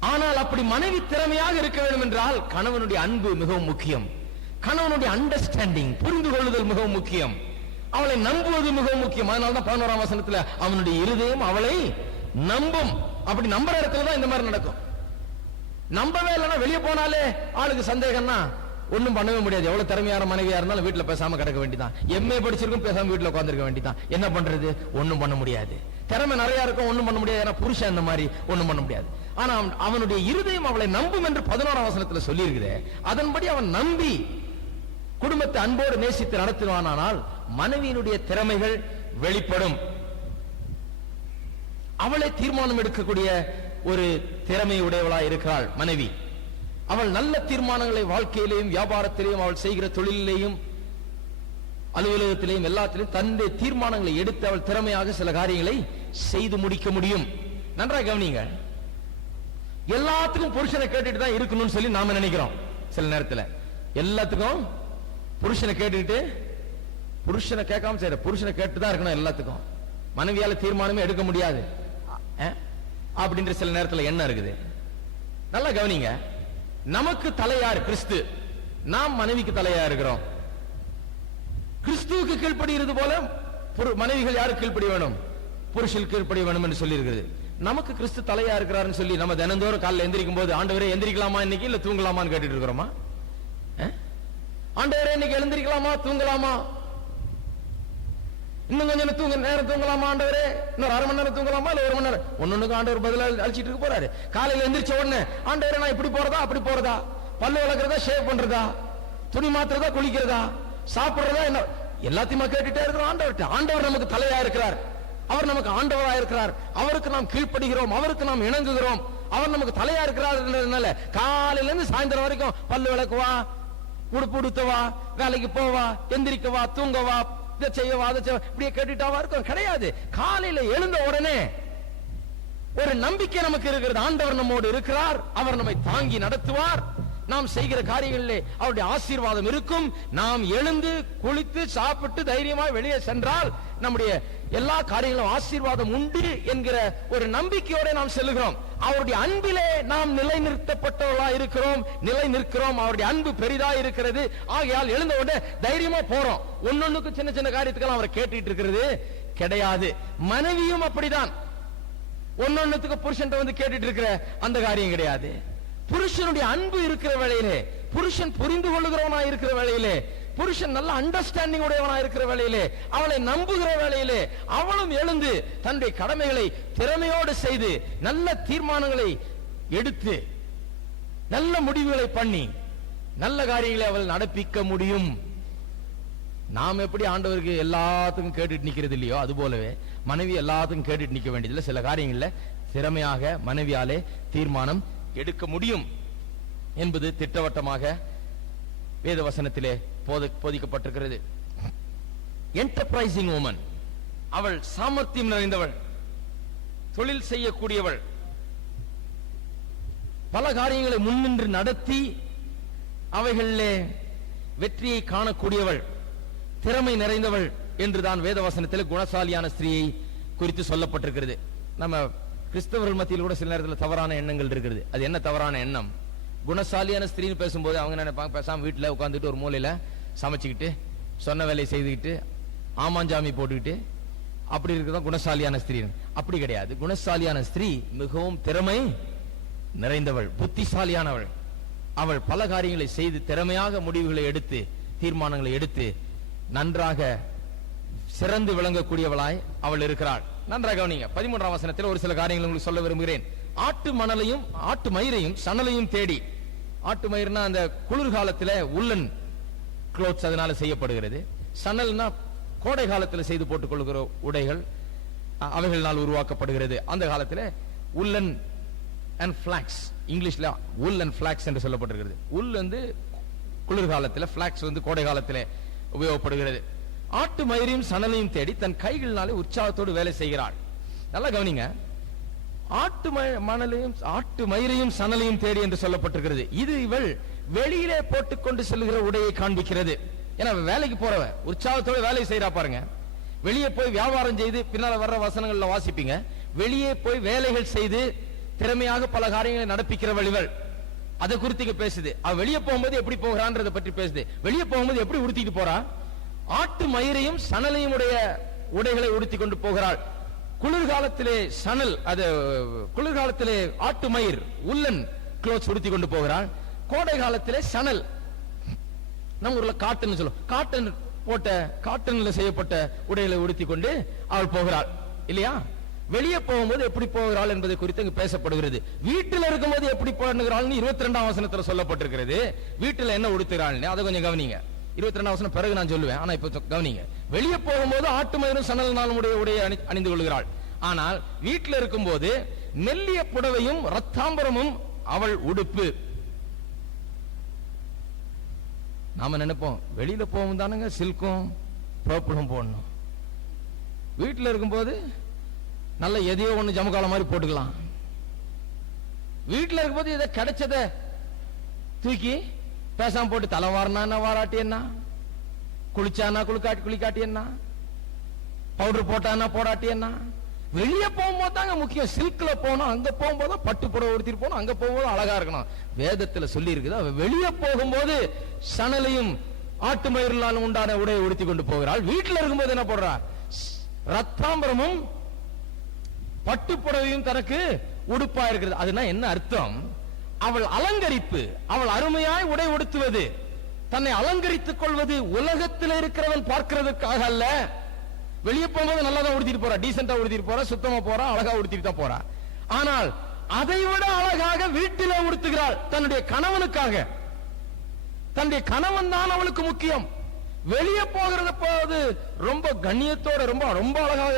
ஆனால் அப்படி மனைவி திறமையாக இருக்க வேண்டும் என்றால் கணவனுடைய அன்பு மிகவும் முக்கியம். கணவனுடைய அண்டர்ஸ்டாண்டிங், புரிந்து கொள்ளுதல் மிகவும் முக்கியம். அவளை நம்புவது மிகவும் முக்கியம். அதனால்தான் 11ஆம் வசனத்துல அவனுடைய இருதயம் அவளை நம்பும். அப்படி நம்புற இடத்துல தான் இந்த மாதிரி நடக்கும். நம்பவே இல்லைன்னா வெளியே போனாலே ஆளுக்கு சந்தேகம்னா ஒண்ணும் பண்ணவே முடியாது. எவ்வளவு திறமையான மனைவியா இருந்தாலும் வீட்டுல பேசாம கிடக்க வேண்டியதான். எம்ஏ படிச்சிருக்கும் பேசாம வீட்டுல உட்கார்ந்திருக்க வேண்டியதான். என்ன பண்றது? ஒண்ணும் பண்ண முடியாது. திறமை நிறைய இருக்கும், ஒண்ணும் பண்ண முடியாது. ஏன்னா புருஷன் அந்த மாதிரி ஒண்ணும் பண்ண முடியாது. ஆனா அவனுடைய இருதயம் அவளை நம்பும் என்று 11ஆம் வசனத்துல சொல்லி இருக்குது. அதன்படி அவன் நம்பி குடும்பத்தை அன்போடு நேசித்து நடத்துவானால் மனைவியினுடைய திறமைகள் வெளிப்படும். அவளை தீர்மானம் எடுக்கக்கூடிய ஒரு திறமை உடையவளாய் இருக்கிறாள் மனைவி. அவள் நல்ல தீர்மானங்களை வாழ்க்கையிலேயும் வியாபாரத்திலேயும் அவள் செய்கிற தொழிலிலேயும் அலுவலகத்திலேயும் எல்லாத்திலையும் தன்னுடைய தீர்மானங்களை எடுத்து அவள் திறமையாக சில காரியங்களை செய்து முடிக்க முடியும். நன்றாக கவனிங்க. எல்லாத்துக்கும் புருஷனை கேட்டுட்டு தான் இருக்கணும்னு சொல்லி நாம நினைக்கிறோம். சில நேரத்தில் எல்லாத்துக்கும் புருஷனை கேட்டுக்கிட்டு புருஷனை கேட்காம செய்யற புருஷனை கேட்டுதான் இருக்கணும். எல்லாத்துக்கும் மனைவியால தீர்மானமே எடுக்க முடியாது அப்படின்ற சில நேரத்தில் என்ன இருக்குது. நல்லா கவனிங்க. நமக்கு தலையார் கிறிஸ்து, நாம் மனைவிக்கு தலையா இருக்கிறோம். கிறிஸ்துவுக்கு கீழ்ப்படுகிறது போல மனைவிகள் யாருக்கு கீழ்ப்படிய வேணும்? புருஷனுக்கு கீழ்ப்படிய வேணும் என்று சொல்லி இருக்கிறது. நமக்கு கிறிஸ்து தலையா இருக்கிறாருன்னு சொல்லி நம்ம தினந்தோறும் காலையில் எந்திரிக்கும் போது ஆண்டவரே எந்திரிக்கலாமா இன்னைக்கு இல்ல தூங்கலாமான்னு கேட்டுட்டு இருக்கிறோமா? ஆண்டவரே இன்னைக்கு எழுந்திரிக்கலாமா தூங்கலாமா? இன்னும் கொஞ்சம் தூங்க நேரம் தூங்கலாமா ஆண்டவரே? இன்னொரு அரை மணி நேரம் தூங்கலாமா இல்ல ஒரு மணி நேரம்? ஒன்னொன்னுக்கு ஆண்டவர் பதிலா அழிச்சிட்டு இருக்க போறாரு. காலையில எந்திரிச்ச உடனே ஆண்டவரே நான் இப்படி போறதா அப்படி போறதா, பல்லு வளர்க்கறதா ஷேவ் பண்றதா, துணி மாத்துறதா குளிக்கிறதா, சாப்பிடுறதா, என்ன எல்லாத்தையுமா கேட்டுட்டே இருக்கிறோம் ஆண்டவர்கிட்ட. ஆண்டவர் நமக்கு தலையா இருக்கிறார். அவர் நமக்கு ஆண்டவரா இருக்கிறார். அவருக்கு நாம் கீழ்ப்படுகிறோம், அவருக்கு நாம் இணங்குகிறோம். அவர் நமக்கு தலையா இருக்கிறார். காலையில இருந்து சாயந்தரம் வரைக்கும் பல்லு விளக்குவா, உடுப்பு உடுத்தவா, வேலைக்கு போவா, எந்திரிக்கவா, தூங்கவா, இதை செய்யவா அதை செய்வா இப்படியே கேட்டுட்டாவா இருக்கும்? கிடையாது. காலையில எழுந்த உடனே ஒரு நம்பிக்கை நமக்கு இருக்கிறது. ஆண்டவர் நம்மோடு இருக்கிறார், அவர் நம்மை தாங்கி நடத்துவார். நாம் செய்கிற காரியங்களிலே அவருடைய ஆசீர்வாதம் இருக்கும். நாம் எழுந்து குளித்து சாப்பிட்டு தைரியமாய் வெளியே சென்றால் நம்முடைய எல்லா காரியங்களும் ஆசீர்வாதம் உண்டு என்கிற ஒரு நம்பிக்கையோட நாம் செல்லுகிறோம். அவருடைய அன்பிலே நாம் நிலைநிறுத்தப்பட்டவர்களா இருக்கிறோம், நிலை நிற்கிறோம். அவருடைய அன்பு பெரிதா இருக்கிறது. ஆகையால் எழுந்த உடனே தைரியமா போறோம். ஒன்னொன்னுக்கு சின்ன சின்ன காரியத்துக்கெல்லாம் அவரை கேட்டுட்டு இருக்கிறது கிடையாது. மனைவியும் அப்படிதான். ஒன்னொன்னுக்கு புருஷன் வந்து கேட்டுட்டு இருக்கிற அந்த காரியம் கிடையாது. புருஷனுடைய அன்பு இருக்கிற வேளையிலே, புருஷன் புரிந்து கொள்ளுகிறவனா இருக்கிற வேளையிலே, புருஷன் நல்ல அண்டர்ஸ்டாண்டிங் உடையவனா இருக்கிற வேளையிலே, அவளை நம்புகிற வேளையிலே அவளும் எழுந்து தன்னுடைய கடமைகளை திறமையோடு செய்து நல்ல தீர்மானங்களை எடுத்து நல்ல முடிவுகளை பண்ணி நல்ல காரியங்களை அவள் நடப்பிக்க முடியும். நாம் எப்படி ஆண்டவருக்கு எல்லாத்துக்கும் கேட்டுட்டு நிக்கிறது இல்லையோ அது போலவே மனைவி எல்லாத்துக்கும் கேட்டுட்டு நிக்க வேண்டியதில்லை. சில காரியங்கள்ல திறமையாக மனைவியாலே தீர்மானம் எடுக்க முடியும் என்பது திட்டவட்டமாக வேத வசனத்திலே போதிக்கப்பட்டிருக்கிறது. என்டர்பிரைசிங் வுமன், அவள் சாமர்த்தியம் நிறைந்தவள், தொழில் செய்யக்கூடியவள், பல காரியங்களை முன்னின்று நடத்தி அவைகளிலே வெற்றியை காணக்கூடியவள், திறமை நிறைந்தவள் என்றுதான் வேத வசனத்தில் குணசாலியான ஸ்திரீயை குறித்து சொல்லப்பட்டிருக்கிறது. நம்ம கிறிஸ்தவர்கள் மத்தியில் கூட சில நேரத்தில் தவறான எண்ணங்கள் இருக்கிறது. அது என்ன தவறான எண்ணம்? குணசாலியான ஸ்திரீன்னு பேசும்போது அவங்க நினைப்பாங்க பேசாம வீட்டில் உட்காந்துட்டு ஒரு மூலையில சமைச்சுக்கிட்டு சொன்ன வேலையை செய்துக்கிட்டு ஆமாஞ்சாமி போட்டுக்கிட்டு அப்படி இருக்கிறதா குணசாலியான ஸ்திரீ. அப்படி கிடையாது. குணசாலியான ஸ்திரீ மிகவும் திறமை நிறைந்தவள், புத்திசாலியானவள். அவள் பல காரியங்களை செய்து திறமையாக முடிவுகளை எடுத்து தீர்மானங்களை எடுத்து நன்றாக சிறந்து விளங்கக்கூடியவளாய் அவள் இருக்கிறாள். நன்றாக கவனிங்க. 13ஆம் வசனத்தில் ஒரு சில காரியங்கள் உங்களுக்கு சொல்ல விரும்புகிறேன். ஆட்டு மணலையும் ஆட்டு மயிரையும் சணலையும் தேடி, ஆட்டு மயிர்னா அந்த குளிர்காலத்தில் உள்ளன் க்ளோத்ஸ் அதனால செய்யப்படுகிறது. சணல்னா கோடை காலத்தில் செய்து போட்டுக் கொள்கிற உடைகள், அவைகளினால் உருவாக்கப்படுகிறது. அந்த காலத்தில் உள்ளன் அண்ட் பிளாக்ஸ், இங்கிலீஷ்ல உல் அண்ட் பிளாக்ஸ் என்று சொல்லப்பட்டிருக்கிறது. உல் வந்து குளிர்காலத்தில், பிளாக்ஸ் வந்து கோடை காலத்தில் உபயோகப்படுகிறது. ஆட்டு மயிரையும் சணலையும் தேடி தன் கைகளினாலே உற்சாகத்தோடு வேலை செய்கிறாள். நல்லா கவனிங்க. ஆட்டு மயிரையும் சணலையும் தேடி என்று சொல்லப்பட்டிருக்கிறது. இது இவள் வெளியிலே போட்டுக்கொண்டு செல்கிற உடையை காண்பிக்கிறது. ஏன்னா வேலைக்கு போறவ உற்சாகத்தோடு வேலை செய்யறா பாருங்க. வெளியே போய் வியாபாரம் செய்து பின்னால வர்ற வசனங்கள்ல வாசிப்பீங்க. வெளியே போய் வேலைகள் செய்து திறமையாக பல காரியங்களை நடப்பிக்கிறவள் இவள். அதை குறித்து பேசுது. அவ வெளியே போகும்போது எப்படி போகிறான்றதை பற்றி பேசுது. வெளியே போகும்போது எப்படி உடுத்திட்டு போறா? ஆட்டு மயிரையும் சணலையும் உடைய உடைகளை உடுத்தி கொண்டு போகிறாள். குளிர்காலத்திலே சணல், அது குளிர்காலத்திலே ஆட்டு மயிர் உள்ளன் க்ளோத்ஸ் உடுத்தி கொண்டு போகிறாள். கோடை காலத்திலே சணல், நம்ம ஊர்ல காட்டன் சொல்லுவோம், காட்டன் போட்ட காட்டன்ல செய்யப்பட்ட உடைகளை உடுத்தி கொண்டு அவள் போகிறாள் இல்லையா? வெளியே போகும்போது எப்படி போகிறாள் என்பதை குறித்து அங்கு பேசப்படுகிறது. வீட்டில் இருக்கும்போது எப்படி பண்ணுகிறாள் 22ஆம் வசனத்துல சொல்லப்பட்டிருக்கிறது. வீட்டில் என்ன உடுத்துகிறாள் அதை கொஞ்சம் கவனிங்க. 22ஆம் வசனம் பிறகு நான் சொல்லுவேன். ஆனா இப்ப கவனிங்க. வெளியே போகும்போது ஆட்டு மயிரும் சணல் நாளும் உடைய உடையை அணிந்து கொள்கிறாள். ஆனால் வீட்டில் இருக்கும்போது மெல்லிய புடவையும் ரத்தாம்பரமும் அவள் உடுப்பு. நாம நினைப்போம் வெளியில போகும் தானுங்க சில்க்கும் பர்பிளும் போடணும், வீட்டில் இருக்கும்போது நல்ல எதையோ ஒண்ணு ஜமுக்கால மாதிரி போட்டுக்கலாம். வீட்டில் இருக்கும்போது இதை கிடைச்சத தூக்கி பேசாம போட்டு தலை வாரினா என்ன வாராட்டி என்ன, குளிச்சானா குளிக்காட்டி என்ன, பவுடர் போட்டானா போடாட்டி என்ன. வெளியே போகும்போது தாங்க முக்கியம். சில்க்ல போனோம், அங்க போகும்போது பட்டு புடவை உடுத்திட்டு போனோம், அங்க போகும்போது அழகா இருக்கணும். வேதத்துல சொல்லி இருக்குது வெளியே போகும்போது சணலையும் ஆட்டு மயிராலும் உண்டான உடையை உடுத்தி கொண்டு போகிறாள். வீட்டில் இருக்கும்போது என்ன போடுறா? ரத்தாம்பரமும் பட்டு புடவையும் தனக்கு உடுப்பா இருக்கிறது. அதுனா என்ன அர்த்தம்? அவள் அலங்கரிப்பு, அவள் அருமையாய் உடை உடுத்துவது, தன்னை அலங்கரித்துக் கொள்வது உலகத்தில் இருக்கிறவன் பார்க்கிறதுக்காக அல்ல. வெளியே போகும்போது நல்லா தான் உடுத்திட்டு போறா, டீசென்டா உடுத்திட்டு போறா, சுத்தமா போறா, அழகா உடுத்திட்டு தான் போறா. ஆனால் அதை விட அழகாக வீட்டிலே உடுத்துகிறாள் தன்னுடைய கணவனுக்காக. தன்னுடைய கணவன் தான் அவளுக்கு முக்கியம். வெளியே போகிறது போது ரொம்ப கண்ணியத்தோட ரொம்ப ரொம்ப அழகாக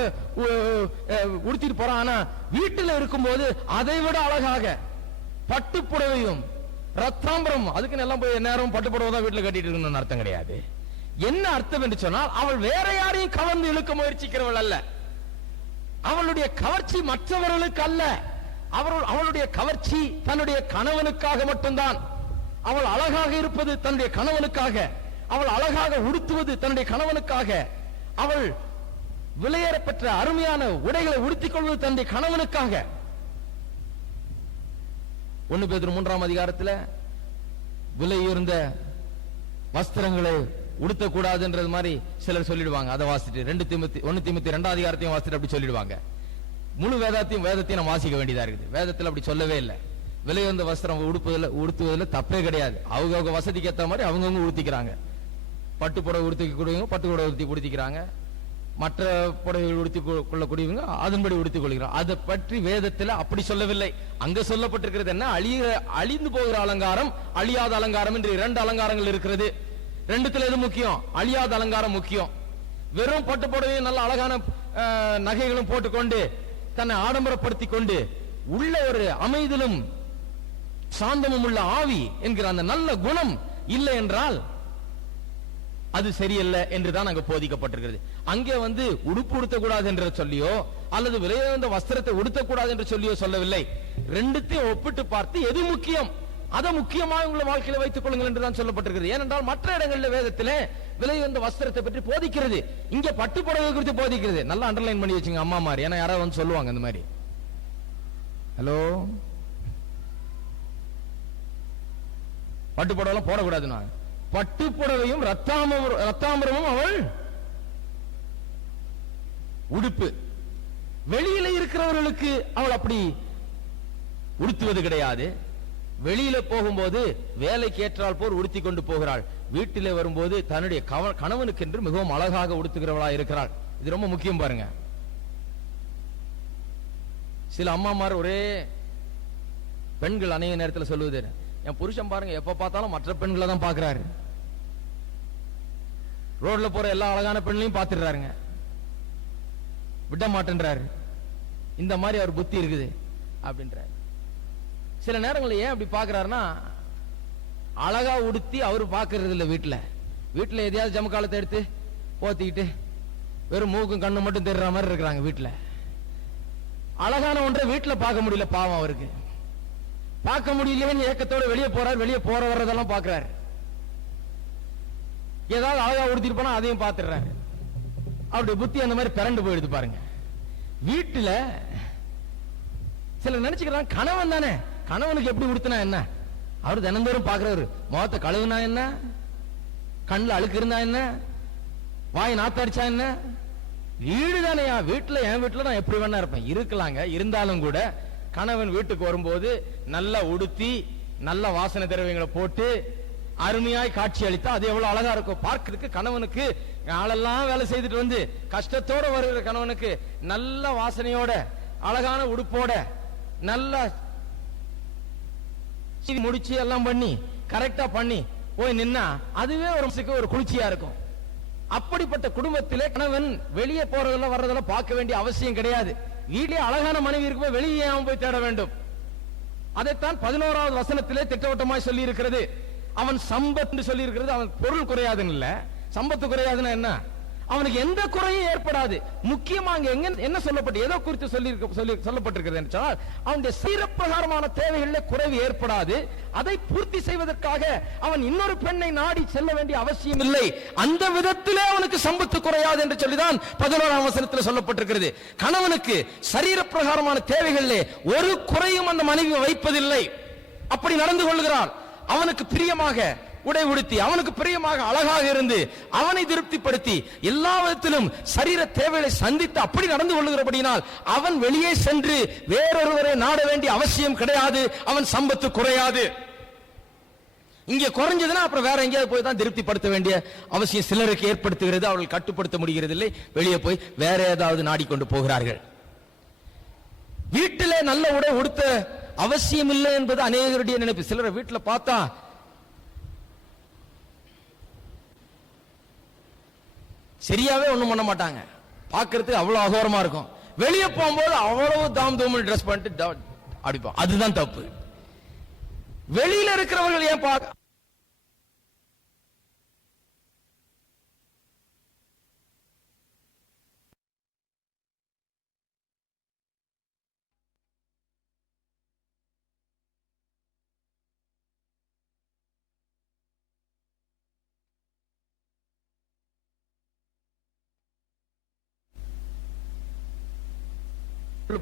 உடுத்திட்டு போறான். ஆனா வீட்டில் இருக்கும்போது அதை விட அழகாக பட்டு புடவையும் ரத்தாம்பரம், அதுக்கு எல்லாம் போய் நேரம் பட்டு புடவை தான் வீட்டில் கட்டிட்டு இருக்கணும்னு அர்த்தம் கிடையாது. என்ன அர்த்தம் என்று சொன்னால் அவள் வேற யாரையும் கவர்ந்து இழுக்க முயற்சிக்கிறவள் அல்ல. அவளுடைய கவர்ச்சி மற்றவர்களுக்கு அல்ல. அவளுடைய கவர்ச்சி தன்னுடைய கணவனுக்காக மட்டும்தான். அவள் அழகாக இருப்பது தன்னுடைய கணவனுக்காக, அவள் அழகாக உடுத்துவது தன்னுடைய கணவனுக்காக, அவள் விலையேறப்பெற்ற அருமையான உடைகளை உடுத்திக் கொள்வது தன்னுடைய கணவனுக்காக. 1 பேதுரு 3ஆம் அதிகாரத்தில் விலையுயர்ந்த வஸ்திரங்களை உடுத்தக்கூடாதுன்றது மாதிரி சிலர் சொல்லிடுவாங்க. அதை வாசிட்டு 1 தீமோத்தேயு 2ஆம் அதிகாரத்தையும் வாசிட்டு அப்படி சொல்லிடுவாங்க. முழு வேதத்தையும் நம்ம வாசிக்க வேண்டியதா இருக்குது. வேதத்தில் அப்படி சொல்லவே இல்லை. விலையுயர்ந்த வஸ்திரம் உடுத்துவதில் தப்பே கிடையாது. அவங்க வசதிக்கு ஏற்ற மாதிரி அவங்கவுங்க உடுத்திக்கிறாங்க. பட்டு புடவை உடுத்திக்கூடியவங்க பட்டு புடவை உடுத்திக்கிறாங்க, மற்ற புடவை உடுத்திக் கொள்ளக்கூடியவங்க அதன்படி உடுத்திக் கொள்கிறார். அதை பற்றி வேதத்தில் அப்படி சொல்லவில்லை. அங்க சொல்லப்பட்டிருக்கிறது என்ன? அழிந்து போகிற அலங்காரம், அழியாத அலங்காரம் என்று 2 அலங்காரங்கள் இருக்கிறது. 2த்துல எது முக்கியம்? அழியாத அலங்காரம் முக்கியம். வெறும் பட்டு புடவையும் நல்ல அழகான நகைகளும் போட்டுக்கொண்டு தன்னை ஆடம்பரப்படுத்தி கொண்டு உள்ள ஒரு அமைதியிலும் சாந்தமும் உள்ள ஆவி என்கிற அந்த நல்ல குணம் இல்லை என்றால் அது சரியல்ல என்றுதான் அங்க போதிக்கப்பட்டிருக்கிறது. அங்கே உடுப்பு உடுத்தக்கூடாது என்று சொல்லியோ அல்லது விலையுயர்ந்த வஸ்திரத்தை உடுத்தக்கூடாது என்று சொல்லியோ சொல்லவில்லை. 2த்தையும் ஒப்பிட்டு பார்த்து எது முக்கியம் அதை முக்கியமாக உள்ள வாழ்க்கையில வைத்துக் கொள்ளுங்கள் என்றுதான் சொல்லப்பட்டிருக்கிறது. ஏனென்றால் மற்ற இடங்களில் வேதத்திலே விலையுயர்ந்த வஸ்திரத்தை பற்றி போதிக்கிறது, இங்க பட்டு புடவை குறித்து போதிக்கிறது. நல்லா அண்டர்லைன் பண்ணி வச்சுங்க அம்மா மாதிரி. ஏன்னா யாராவது சொல்லுவாங்க இந்த மாதிரி, ஹலோ பட்டு புடவை போடக்கூடாதுன்னா, பட்டு புடவையும் ரத்தாம்பரமும் அவள் உடுப்பு. வெளியில இருக்கிறவர்களுக்கு அவள் அப்படி உடுத்துவது கிடையாது. வெளியில போகும்போது வேலைக்கு ஏற்றால் போர் உடுத்தி கொண்டு போகிறாள். வீட்டிலே வரும்போது தன்னுடைய கணவனுக்கு என்று மிகவும் அழகாக உடுத்துகிறவளா இருக்கிறாள். இது ரொம்ப முக்கியம் பாருங்க. சில அம்மாமார் ஒரே பெண்கள் அநேக நேரத்தில் சொல்லுவது, என் புருஷன் பாருங்க எப்ப பார்த்தாலும் மற்ற பெண்களை தான் பாக்குறாரு, ரோட்ல போற எல்லா அழகான பெண்களையும் பார்த்துடுறாருங்க, விட மாட்டேன்றாரு, இந்த மாதிரி அவர் புத்தி இருக்குது அப்படின்றாரு. சில நேரங்களில் ஏன் அப்படி பாக்குறாருன்னா, அழகா உடுத்தி அவரு பாக்குறது இல்ல. வீட்டுல எதையாவது ஜமக்காலத்தை எடுத்து போத்திக்கிட்டு வெறும் மூக்கும் கண்ணு மட்டும் தெரிற மாதிரி இருக்கிறாங்க. வீட்டுல அழகான ஒன்றை வீட்டுல பார்க்க முடியல. பாவம் அவருக்கு பார்க்க முடியலையேன்னு ஏக்கத்தோட வெளியே போறாரு. வெளியே போற வர்றதெல்லாம் பாக்குறாரு. ஏதாவது அழகா உடுத்திட்டு போனா அதையும் பாத்துறாரு. அப்படி புத்தி அந்த மாதிரி பிறண்டு போயிடுது பாருங்க. வீட்டுல சில நினைச்சுக்கிறாங்க, கணவன் தானே, கணவனுக்கு எப்படி உடுத்தினா என்ன, அவர் தினந்தோறும் பாக்குறவரு, முகத்தை கழுவுனா என்ன, கண்ணுல அழுக்கு இருந்தா என்ன, வாய் நாத்தடிச்சா என்ன, வீடு தானேயா. வீட்டுல என் வீட்டுல நான் எப்படி வேணா இருப்பேன், இருக்கலாங்க. இருந்தாலும் கூட கணவன் வீட்டுக்கு வரும்போது நல்லா உடுத்தி நல்ல வாசனை திரவியங்களை போட்டு அருமையாய் காட்சி அளித்தா அது எவ்வளவு அழகா இருக்கும் பார்க்கிறதுக்கு. கணவனுக்கு நாளெல்லாம் வேலை செய்துட்டு கஷ்டத்தோட வருகிற கணவனுக்கு நல்ல வாசனையோட அழகான உடுப்போட நல்ல முடிச்சு எல்லாம் பண்ணி கரெக்டா பண்ணி போய் நின்னா அதுவே ஒரு குளிர்ச்சியா இருக்கும். அப்படிப்பட்ட குடும்பத்திலே கணவன் வெளியே போறதெல்லாம் வர்றதெல்லாம் பார்க்க வேண்டிய அவசியம் கிடையாது. வீட்டிலே அழகான மனைவி இருக்கும்போது வெளியே அவன் போய் தேட வேண்டும். அதைத்தான் 11வது வசனத்திலே திட்டவட்டமாய் சொல்லி இருக்கிறது. அவன் சம்பத் சொல்லி இருக்கிறது. அவன் பொருள் குறையாதுன்னு இல்ல, சம்பத்து குறையாதுன்னா என்ன, அவனுக்கு எந்த குறையும் ஏற்படாது. முக்கியமா அங்க என்ன சொல்லப்பட்டு ஏதோ குறித்து சொல்லப்பட்டிருக்கிறது என்றால் அவனுடைய சீரப்பிரகாரமான தேவைகளில் குறைவு ஏற்படாது. அதை பூர்த்தி செய்வதற்காக அவன் இன்னொரு பெண்ணை நாடி செல்ல வேண்டிய அவசியம் இல்லை. அந்த விதத்திலே அவனுக்கு சம்பத்து குறையாது என்று சொல்லிதான் 11ஆம் வசனத்தில் சொல்லப்பட்டிருக்கிறது. கணவனுக்கு சரீரப்பிரகாரமான தேவைகளிலே ஒரு குறையும் அந்த மனைவி வைப்பதில்லை. அப்படி நடந்து கொள்கிறாள். அவனுக்கு பிரியமாக உடை உடுத்தி, அவனுக்கு பிரியமாக அழகாக இருந்து, அவனை திருப்திப்படுத்தி, எல்லா விதத்திலும் சரீர தேவைகளை சந்தித்து அப்படி நடந்து கொள்ளுகிறபடினால் அவன் வெளியே சென்று வேறொருவரை நாட வேண்டிய அவசியம் கிடையாது. அவன் சம்பத்து குறையாது. இங்கே குறைஞ்சதுன்னா அப்புறம் வேற எங்கேயாவது போய் தான் திருப்திப்படுத்த வேண்டிய அவசியம் சிலருக்கு ஏற்படுத்துகிறது. அவர்கள் கட்டுப்படுத்த முடிகிறது இல்லை, வெளியே போய் வேற ஏதாவது நாடிக்கொண்டு போகிறார்கள். வீட்டிலே நல்ல உடை உடுத்த அவசியம் இல்லை என்பது அநேகருடைய நினைப்பு. சிலரை வீட்டில் பார்த்தா சரியாவே ஒண்ணும் பண்ண மாட்டாங்க, பார்க்கிறதுக்கு அவ்வளவு அகோரமா இருக்கும். வெளியே போகும்போது அவ்வளவு தாம் தூமல் ட்ரெஸ் பண்ணிட்டு அடிப்போம். அதுதான் தப்பு. வெளியில இருக்கிறவர்கள் ஏன் பார்க்க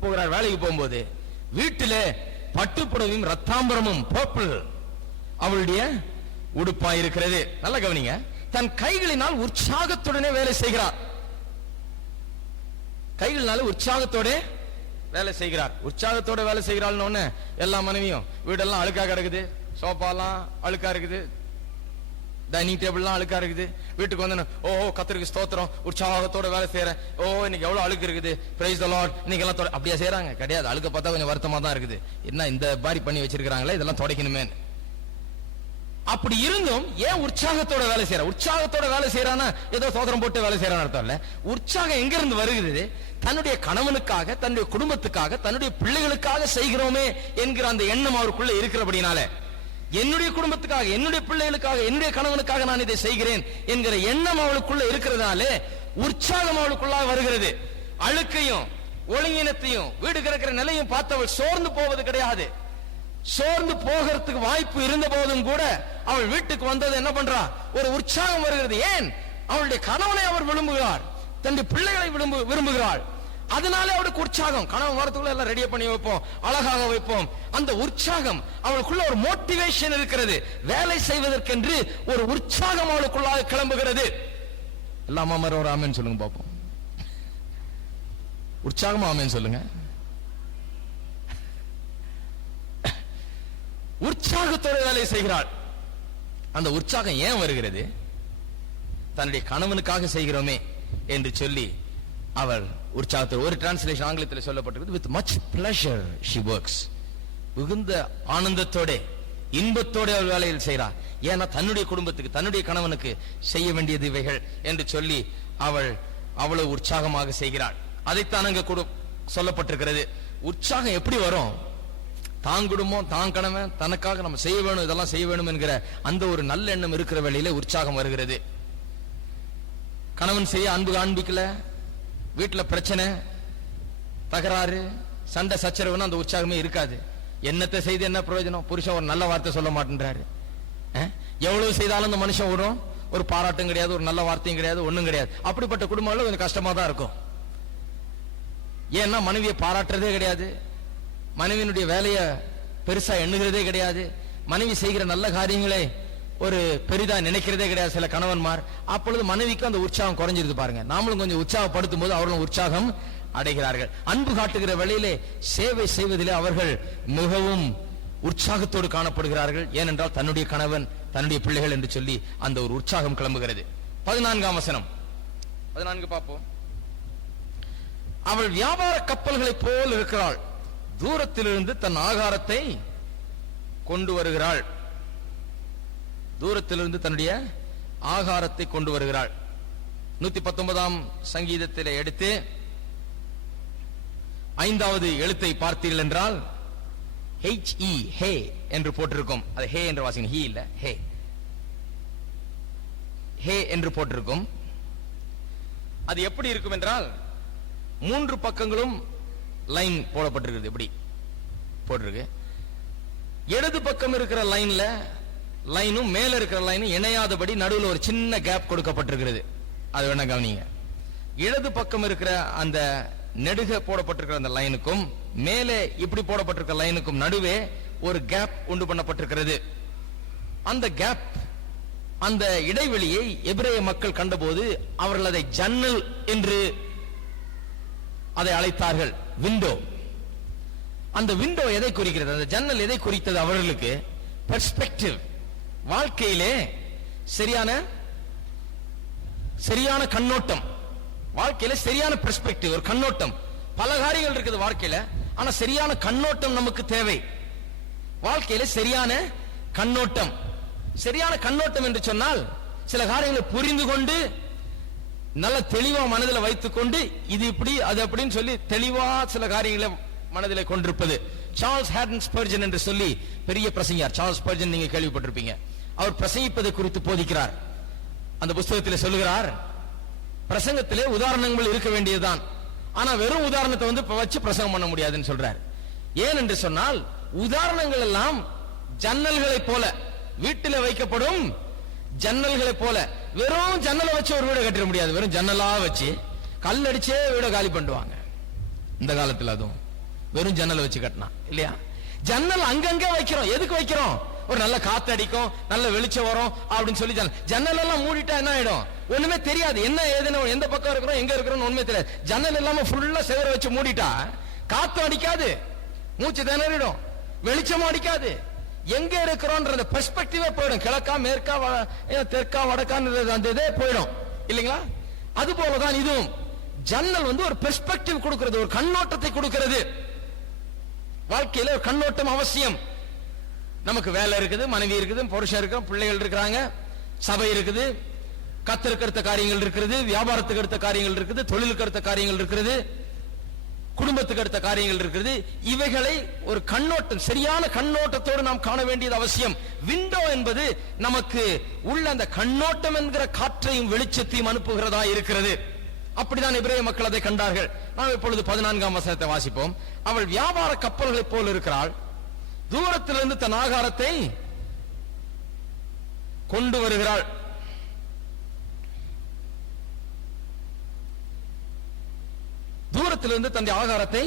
போகிறார். வேலைக்கு போகும்போது வீட்டிலே பட்டுப்புடவையும் ரத்தாம்பரமும் பர்பிள் அவளுடைய உடுப்பாய் இருக்கிறது. நல்ல கவனிங்க. தன் கைகளினால் உற்சாகத்துடனே வேலை செய்கிறார். கைகளினால உற்சாகத்தோட வேலை செய்கிறார். உற்சாகத்தோட வேலை செய்கிறாள்னு எல்லா மனைவியும் வீடெல்லாம் அழுக்கா கிடக்குது, சோஃபாலாம் அழுக்கா இருக்குது, டைனிங் டேபிள்லாம் அழுக்கா இருக்குது. வீட்டுக்கு வந்து ஓ கர்த்தருக்கு ஸ்தோத்திரம், உற்சாகத்தோட வேலை செய்யறேன், ஓ இன்னைக்கு எவ்வளவு அழுக்கு இருக்குது, பிரைஸ் தி லார்ட், இன்னைக்கு எல்லாம் அப்படியே செய்யறாங்க. கிடையாது. அழுக்க பார்த்தா கொஞ்சம் வருத்தமா தான் இருக்குது. என்ன இந்த மாதிரி பண்ணி வச்சிருக்காங்களே, இதெல்லாம் துடைக்கணுமே. அப்படி இருந்தும் ஏன் உற்சாகத்தோட வேலை செய்யற? உற்சாகத்தோட வேலை செய்யறானா ஏதோ சோதரம் போட்டு வேலை செய்யறான்னு அர்த்தம் இல்ல. உற்சாகம் எங்க இருந்து வருகிறது? தன்னுடைய கணவனுக்காக, தன்னுடைய குடும்பத்துக்காக, தன்னுடைய பிள்ளைகளுக்காக செய்கிறோமே என்கிற அந்த எண்ணம் அவருக்குள்ள இருக்கிறபடினால, என்னுடைய குடும்பத்துக்காக, என்னுடைய பிள்ளைகளுக்காக, என்னுடைய கணவனுக்காக நான் இதை செய்கிறேன் என்கிற எண்ணம் அவளுக்குள்ள இருக்கிறதாலே உற்சாகம் அவளுக்குள்ளாக வருகிறது. அழுக்கையும் ஒழுங்கினத்தையும் வீடு கிடக்கிற நிலையும் பார்த்தவள் சோர்ந்து போவது கிடையாது. சோர்ந்து போகிறதுக்கு வாய்ப்பு இருந்த போதும் கூட அவள் வீட்டுக்கு வந்தது என்ன பண்றா? ஒரு உற்சாகம் வருகிறது. ஏன்? அவளுடைய கணவனை அவர் விரும்புகிறார், தன்னுடைய பிள்ளைகளை விரும்புகிறாள். அதனாலே அவளுக்கு உற்சாகம். கனவு வரத்துக்குள்ள எல்லாம் ரெடியா பண்ணி வைப்போம், அழகாக வைப்போம். அந்த உற்சாகம் அவளுக்குள்ள ஒரு மோட்டிவேஷன் இருக்கிறது. வேலை செய்வதற்கென்று ஒரு உற்சாகம் அவளுக்குள்ளாக கிளம்புகிறது. எல்லா அம்மாரும் ஒரு ஆமேன்னு சொல்லுங்க பாப்போம். உற்சாகமா ஆமேன்னு சொல்லுங்க. உற்சாகத்தோட வேலை செய்கிறாள். அந்த உற்சாகம் ஏன் வருகிறது? தன்னுடைய கணவனுக்காக செய்கிறோமே என்று சொல்லி அவள் உற்சாகத்தோடு. ஒரு டிரான்ஸ்லேஷன் ஆங்கிலத்தில் சொல்லப்பட்டிருக்கிறது, with much pleasure she works. மிகுந்த ஆனந்தத்தோட இன்பத்தோட அவள் வேலையில் செய்கிறார். ஏன்னா தன்னுடைய குடும்பத்துக்கு, தன்னுடைய கணவனுக்கு செய்ய வேண்டியது இவைகள் என்று சொல்லி அவள் அவ்வளவு உற்சாகமாக செய்கிறாள். அதைத்தான் அங்க சொல்லப்பட்டிருக்கிறது. உற்சாகம் எப்படி வரும்? தான் குடும்பம், தான் கணவன், தனக்காக நம்ம செய்ய வேணும், இதெல்லாம் செய்ய வேணும் என்கிற அந்த ஒரு நல்ல எண்ணம் இருக்கிற வேளையில உற்சாகம் வருகிறது. கணவன் செய்ய அன்பு காண்பிக்கல, வீட்டுல பிரச்சனை, தகராறு, சண்டை சச்சரவுன்னு அந்த உற்சாகமே இருக்காது. என்னத்தை செய்து என்ன பிரயோஜனம்? புருஷன் ஒரு நல்ல வார்த்தை சொல்ல மாட்டேன்றாரு. எவ்வளவு செய்தாலும் அந்த மனுஷன் ஒரு பாராட்டும் கிடையாது, ஒரு நல்ல வார்த்தையும் கிடையாது, ஒண்ணும் கிடையாது. அப்படிப்பட்ட குடும்பங்கள் கொஞ்சம் கஷ்டமா தான் இருக்கும். ஏன்னா மனைவியை பாராட்டுறதே கிடையாது, மனைவியினுடைய வேலையை பெருசா எண்ணுகிறதே கிடையாது, மனைவி செய்கிற நல்ல காரியங்களை ஒரு பெரிதா நினைக்கிறதே கிடையாது சில கணவன்மார். அப்பொழுது மனைவிக்கு அந்த உற்சாகம் குறைஞ்சிருது பாருங்க. நாமளும் கொஞ்சம் உற்சாகப்படுத்தும் போது அவர்களும் உற்சாகம் அடைகிறார்கள். அன்பு காட்டுகிற வேளையிலே சேவை செய்வதிலே அவர்கள் மிகவும் உற்சாகத்தோடு காணப்படுகிறார்கள். ஏனென்றால் தன்னுடைய கணவன், தன்னுடைய பிள்ளைகள் என்று சொல்லி அந்த ஒரு உற்சாகம் கிளம்புகிறது. 14ஆம் வசனம், 14 பார்ப்போம். அவள் வியாபார கப்பல்களை போல் இருக்கிறாள், தூரத்திலிருந்து தன் ஆகாரத்தை கொண்டு வருகிறாள். தூரத்திலிருந்து தன்னுடைய ஆகாரத்தை கொண்டு வருகிறாள். 119ஆம் சங்கீதத்திலே எடுத்து 5வது எழுத்தை பார்த்தீர்கள் என்றால் HE ஹே என்று போட்டிருக்கும். அது ஹே என்று வாசிக்கணும், ஹீ இல்ல, ஹே ஹே என்று போட்டிருக்கும். அது எப்படி இருக்கும் என்றால் 3 பக்கங்களும் லைன் போடப்பட்டிருக்கிறது. எப்படி போட்டிருக்கு, இடது பக்கம் இருக்கிற லைனும் மேல இருக்கிற லைனும் இணையாதபடி நடுவில் ஒரு சின்ன கேப் கொடுக்கப்பட்டிருக்கிறது. அது வேணா கவனிங்க. இடது பக்கம் இருக்கிற அந்த நெடுக போடப்பட்டிருக்கிற அந்த லைனுக்கும் மேலே இப்படி போடப்பட்டிருக்கிற லைனுக்கும் நடுவே ஒரு கேப் உண்டு பண்ணப்பட்டிருக்கிறது. அந்த கேப், அந்த இடைவெளியை எபிரேய மக்கள் கண்டபோது அவர்கள் அதை ஜன்னல் என்று அதை அழைத்தார்கள், விண்டோ. அந்த விண்டோ எதை குறிக்கிறது, அந்த ஜன்னல் எதை குறித்தது அவர்களுக்கு? பெர்ஸ்பெக்டிவ். வாழ்க்கையிலே சரியான கண்ணோட்டம், வாழ்க்கையில சரியான பெர்ஸ்பெக்டிவ், ஒரு கண்ணோட்டம். பல காரியங்கள் இருக்குது வாழ்க்கையில, ஆனா சரியான கண்ணோட்டம் நமக்கு தேவை. வாழ்க்கையில சரியான கண்ணோட்டம். சரியான கண்ணோட்டம் என்று சொன்னால் சில காரியங்களை புரிந்து கொண்டு நல்ல தெளிவா மனதில் வைத்துக் கொண்டு இது இப்படி அது அப்படின்னு சொல்லி தெளிவா சில காரியங்களை மனதில் கொண்டிருப்பது. சார்ல்ஸ் ஹேடன் ஸ்பர்ஜன் என்று சொல்லி பெரிய பிரசங்கியார். சார்ல்ஸ் ஸ்பர்ஜன் நீங்க கேள்விப்பட்டிருப்பீங்க. அவர் பிரசங்கிப்பதை குறித்து போதிக்கிறார். அந்த புத்தகத்தில் சொல்லுகிறார், பிரசங்கத்திலே உதாரணங்கள் இருக்க வேண்டியதுதான், ஆனா வெறும் உதாரணத்தை வச்சு பிரசங்கம் பண்ண முடியாதுன்னு சொல்றார். ஏன் என்று சொன்னால் உதாரணங்கள் எல்லாம் ஜன்னல்களை போல, வீட்டில் வைக்கப்படும் ஜன்னல்களை போல. வெறும் ஜன்னலை வச்சு ஒரு வீடை கட்டிட முடியாது. வெறும் ஜன்னலா வச்சு கல் அடிச்சே வீடை காலி பண்ணுவாங்க இந்த காலத்தில். அதுவும் வெறும் ஜன்னலை வச்சு கட்டினா இல்லையா? ஜன்னல் அங்கங்க வைக்கிறோம். எதுக்கு வைக்கிறோம்? ஒரு நல்ல காத்து அடிக்கும், நல்ல வெளிச்சம் வரும் அப்படின்னு சொல்லி ஜன்னல் எல்லாம் மூடிட்டா என்ன ஆயிடும்? ஒண்ணுமே தெரியாது. என்ன ஏதுன்னு, எந்த பக்கம் இருக்கிறோம் எங்க இருக்கிறோம் ஒண்ணுமே தெரியாது. ஜன்னல் இல்லாம ஃபுல்லா செவர வச்சு மூடிட்டா காத்தும் அடிக்காது, மூச்சு திணறிடும், வெளிச்சமும் அடிக்காது. எங்க இருக்கிறோம்ன்ற பெர்ஸ்பெக்டிவே போயிடும். கிழக்கா மேற்கா தெற்கா வடக்கான்னு அந்த இதே போயிடும் இல்லைங்களா? அது போலதான் இதுவும். ஜன்னல் ஒரு பெர்ஸ்பெக்டிவ் கொடுக்கிறது, ஒரு கண்ணோட்டத்தை கொடுக்கிறது. வாழ்க்கையில ஒரு கண்ணோட்டம் அவசியம். நமக்கு வேலை இருக்குது, மனைவி இருக்குது, புருஷன் இருக்கு, பிள்ளைகள் இருக்கிறாங்க, சபை இருக்குது, கத்தருக்கு அடுத்த காரியங்கள் இருக்கிறது, வியாபாரத்துக்கு அடுத்த காரியங்கள் இருக்குது, தொழிலுக்கு அடுத்த காரியங்கள் இருக்கிறது, குடும்பத்துக்கு அடுத்த காரியங்கள் இருக்கிறது. இவைகளை ஒரு கண்ணோட்டம், சரியான கண்ணோட்டத்தோடு நாம் காண வேண்டியது அவசியம். விண்டோ என்பது நமக்கு உள்ள அந்த கண்ணோட்டம் என்கிற காற்றையும் வெளிச்சத்தையும் அனுப்புகிறதா இருக்கிறது. அப்படிதான் எபிரேய மக்கள் அதை கண்டார்கள். நாம் இப்பொழுது 14ஆம் வசனத்தை வாசிப்போம். அவள் வியாபார கப்பல்களைப் போல் இருக்கிறாள், தூரத்திலிருந்து தன் ஆகாரத்தை கொண்டு வருகிறாள். தூரத்திலிருந்து தன் ஆகாரத்தை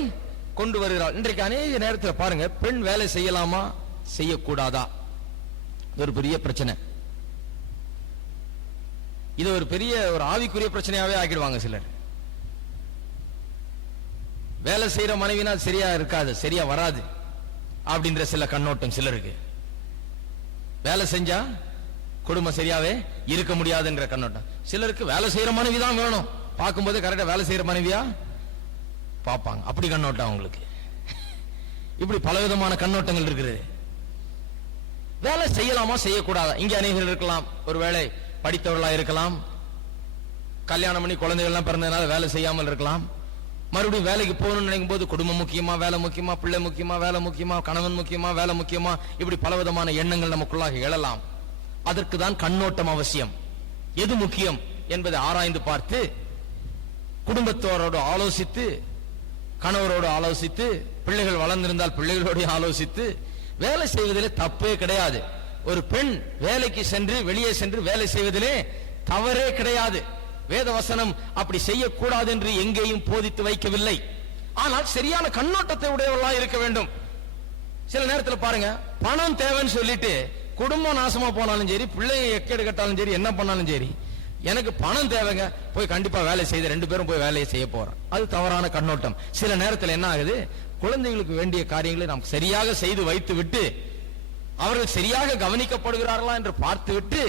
கொண்டு வருகிறாள். இன்றைக்கு அநேக நேரத்தில் பாருங்க, பெண் வேலை செய்யலாமா செய்யக்கூடாதா, இது ஒரு பெரிய பிரச்சனை. இது ஒரு பெரிய ஒரு ஆவிக்குரிய பிரச்சனையாவே ஆக்கிடுவாங்க சிலர். வேலை செய்யற மனைவினா சரியா இருக்காது, சரியா வராது அப்படின்ற சில கண்ணோட்டம் சிலருக்கு. வேலை செஞ்சா குடும்பம் சரியாவே இருக்க முடியாதுன்ற கண்ணோட்டம் சிலருக்கு. வேலை செய்யற மனைவி தான் வேணும், பார்க்கும்போது கரெக்டா வேலை செய்யற மனைவியா பார்ப்பாங்க, அப்படி கண்ணோட்டம் அவங்களுக்கு. இப்படி பலவிதமான கண்ணோட்டங்கள் இருக்கிறது. வேலை செய்யலாமா செய்யக்கூடாதா? இங்க அநேகர் இருக்கலாம், ஒருவேளை படித்தவர்களா இருக்கலாம், கல்யாணம் பண்ணி குழந்தைகள்லாம் பிறந்ததுனால வேலை செய்யாமல் இருக்கலாம். மறுபடியும் வேலைக்கு போகணும்னு நினைக்கும் போது குடும்பம் முக்கியமா, வேலை முக்கியமா, பிள்ளை முக்கியமா, வேலை முக்கியமா, கணவன் முக்கியமா, வேலை முக்கியமா, இப்படி பலவிதமான எண்ணங்கள் நமக்குள்ளாக எழலாம். அதற்கு தான் கண்ணோட்டம் அவசியம். எது முக்கியம் என்பதை ஆராய்ந்து பார்த்து, குடும்பத்தோரோடு ஆலோசித்து, கணவரோடு ஆலோசித்து, பிள்ளைகள் வளர்ந்திருந்தால் பிள்ளைகளோடு ஆலோசித்து வேலை செய்வதில் தப்பே கிடையாது. ஒரு பெண் வேலைக்கு சென்று வெளியே சென்று வேலை செய்வதிலே தவறே கிடையாது. வேத வசனம் அப்படி செய்யக்கூடாது என்று எங்கேயும் போதித்து வைக்கவில்லை. ஆனால் சரியான கண்ணோட்டத்தை உடையவர்களாக இருக்க வேண்டும். சில நேரத்தில் பாருங்க, பணம் தேவைன்னு சொல்லிட்டு குடும்பம் நாசமா போனாலும் சரி, பிள்ளையை எக்கேடு கட்டாலும் சரி, என்ன பண்ணாலும் சரி, எனக்கு பணம் தேவைங்க, போய் கண்டிப்பா வேலை செய்து 2 பேரும் போய் வேலையை செய்ய போறோம். அது தவறான கண்ணோட்டம். சில நேரத்தில் என்ன ஆகுது, குழந்தைகளுக்கு வேண்டிய காரியங்களை நாம் சரியாக செய்து வைத்து விட்டு, அவர்கள் சரியாக கவனிக்கப்படுகிறார்களா என்று பார்த்து விட்டு,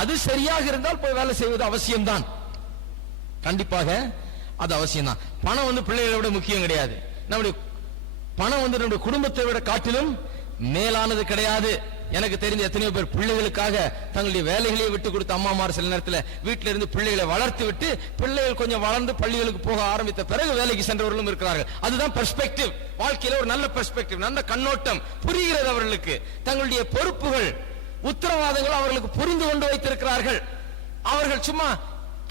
அது சரியாக இருந்தால் போய் வேலை செய்வது அவசியம்தான். கண்டிப்பாக அது அவசியம்தான். பணம் பிள்ளைகளை விட முக்கியம் கிடையாது. நம்முடைய பணம் நம்முடைய குடும்பத்தை விட காட்டிலும் மேலானது கிடையாது. எனக்கு தெரிந்த எத்தனையோ பேர் பிள்ளைகளுக்காக தங்களுடைய வேலைகளையே விட்டு கொடுத்த அம்மாமார் சில நேரத்தில் வீட்டில இருந்து பிள்ளைகளை வளர்த்து விட்டு பிள்ளைகள் கொஞ்சம் வளர்ந்து பள்ளிகளுக்கு போக ஆரம்பித்த பிறகு வேலைக்கு சென்றவர்களும் இருக்கிறார்கள். அதுதான் பெர்ஸ்பெக்டிவ். வாழ்க்கையில ஒரு நல்ல பெர்ஸ்பெக்டிவ், நல்ல கண்ணோட்டம் புரிகிறது அவர்களுக்கு. தங்களுடைய பொறுப்புகள், உத்தரவாதங்கள் அவர்களுக்கு புரிந்து கொண்டு வைத்திருக்கிறார்கள். அவர்கள் சும்மா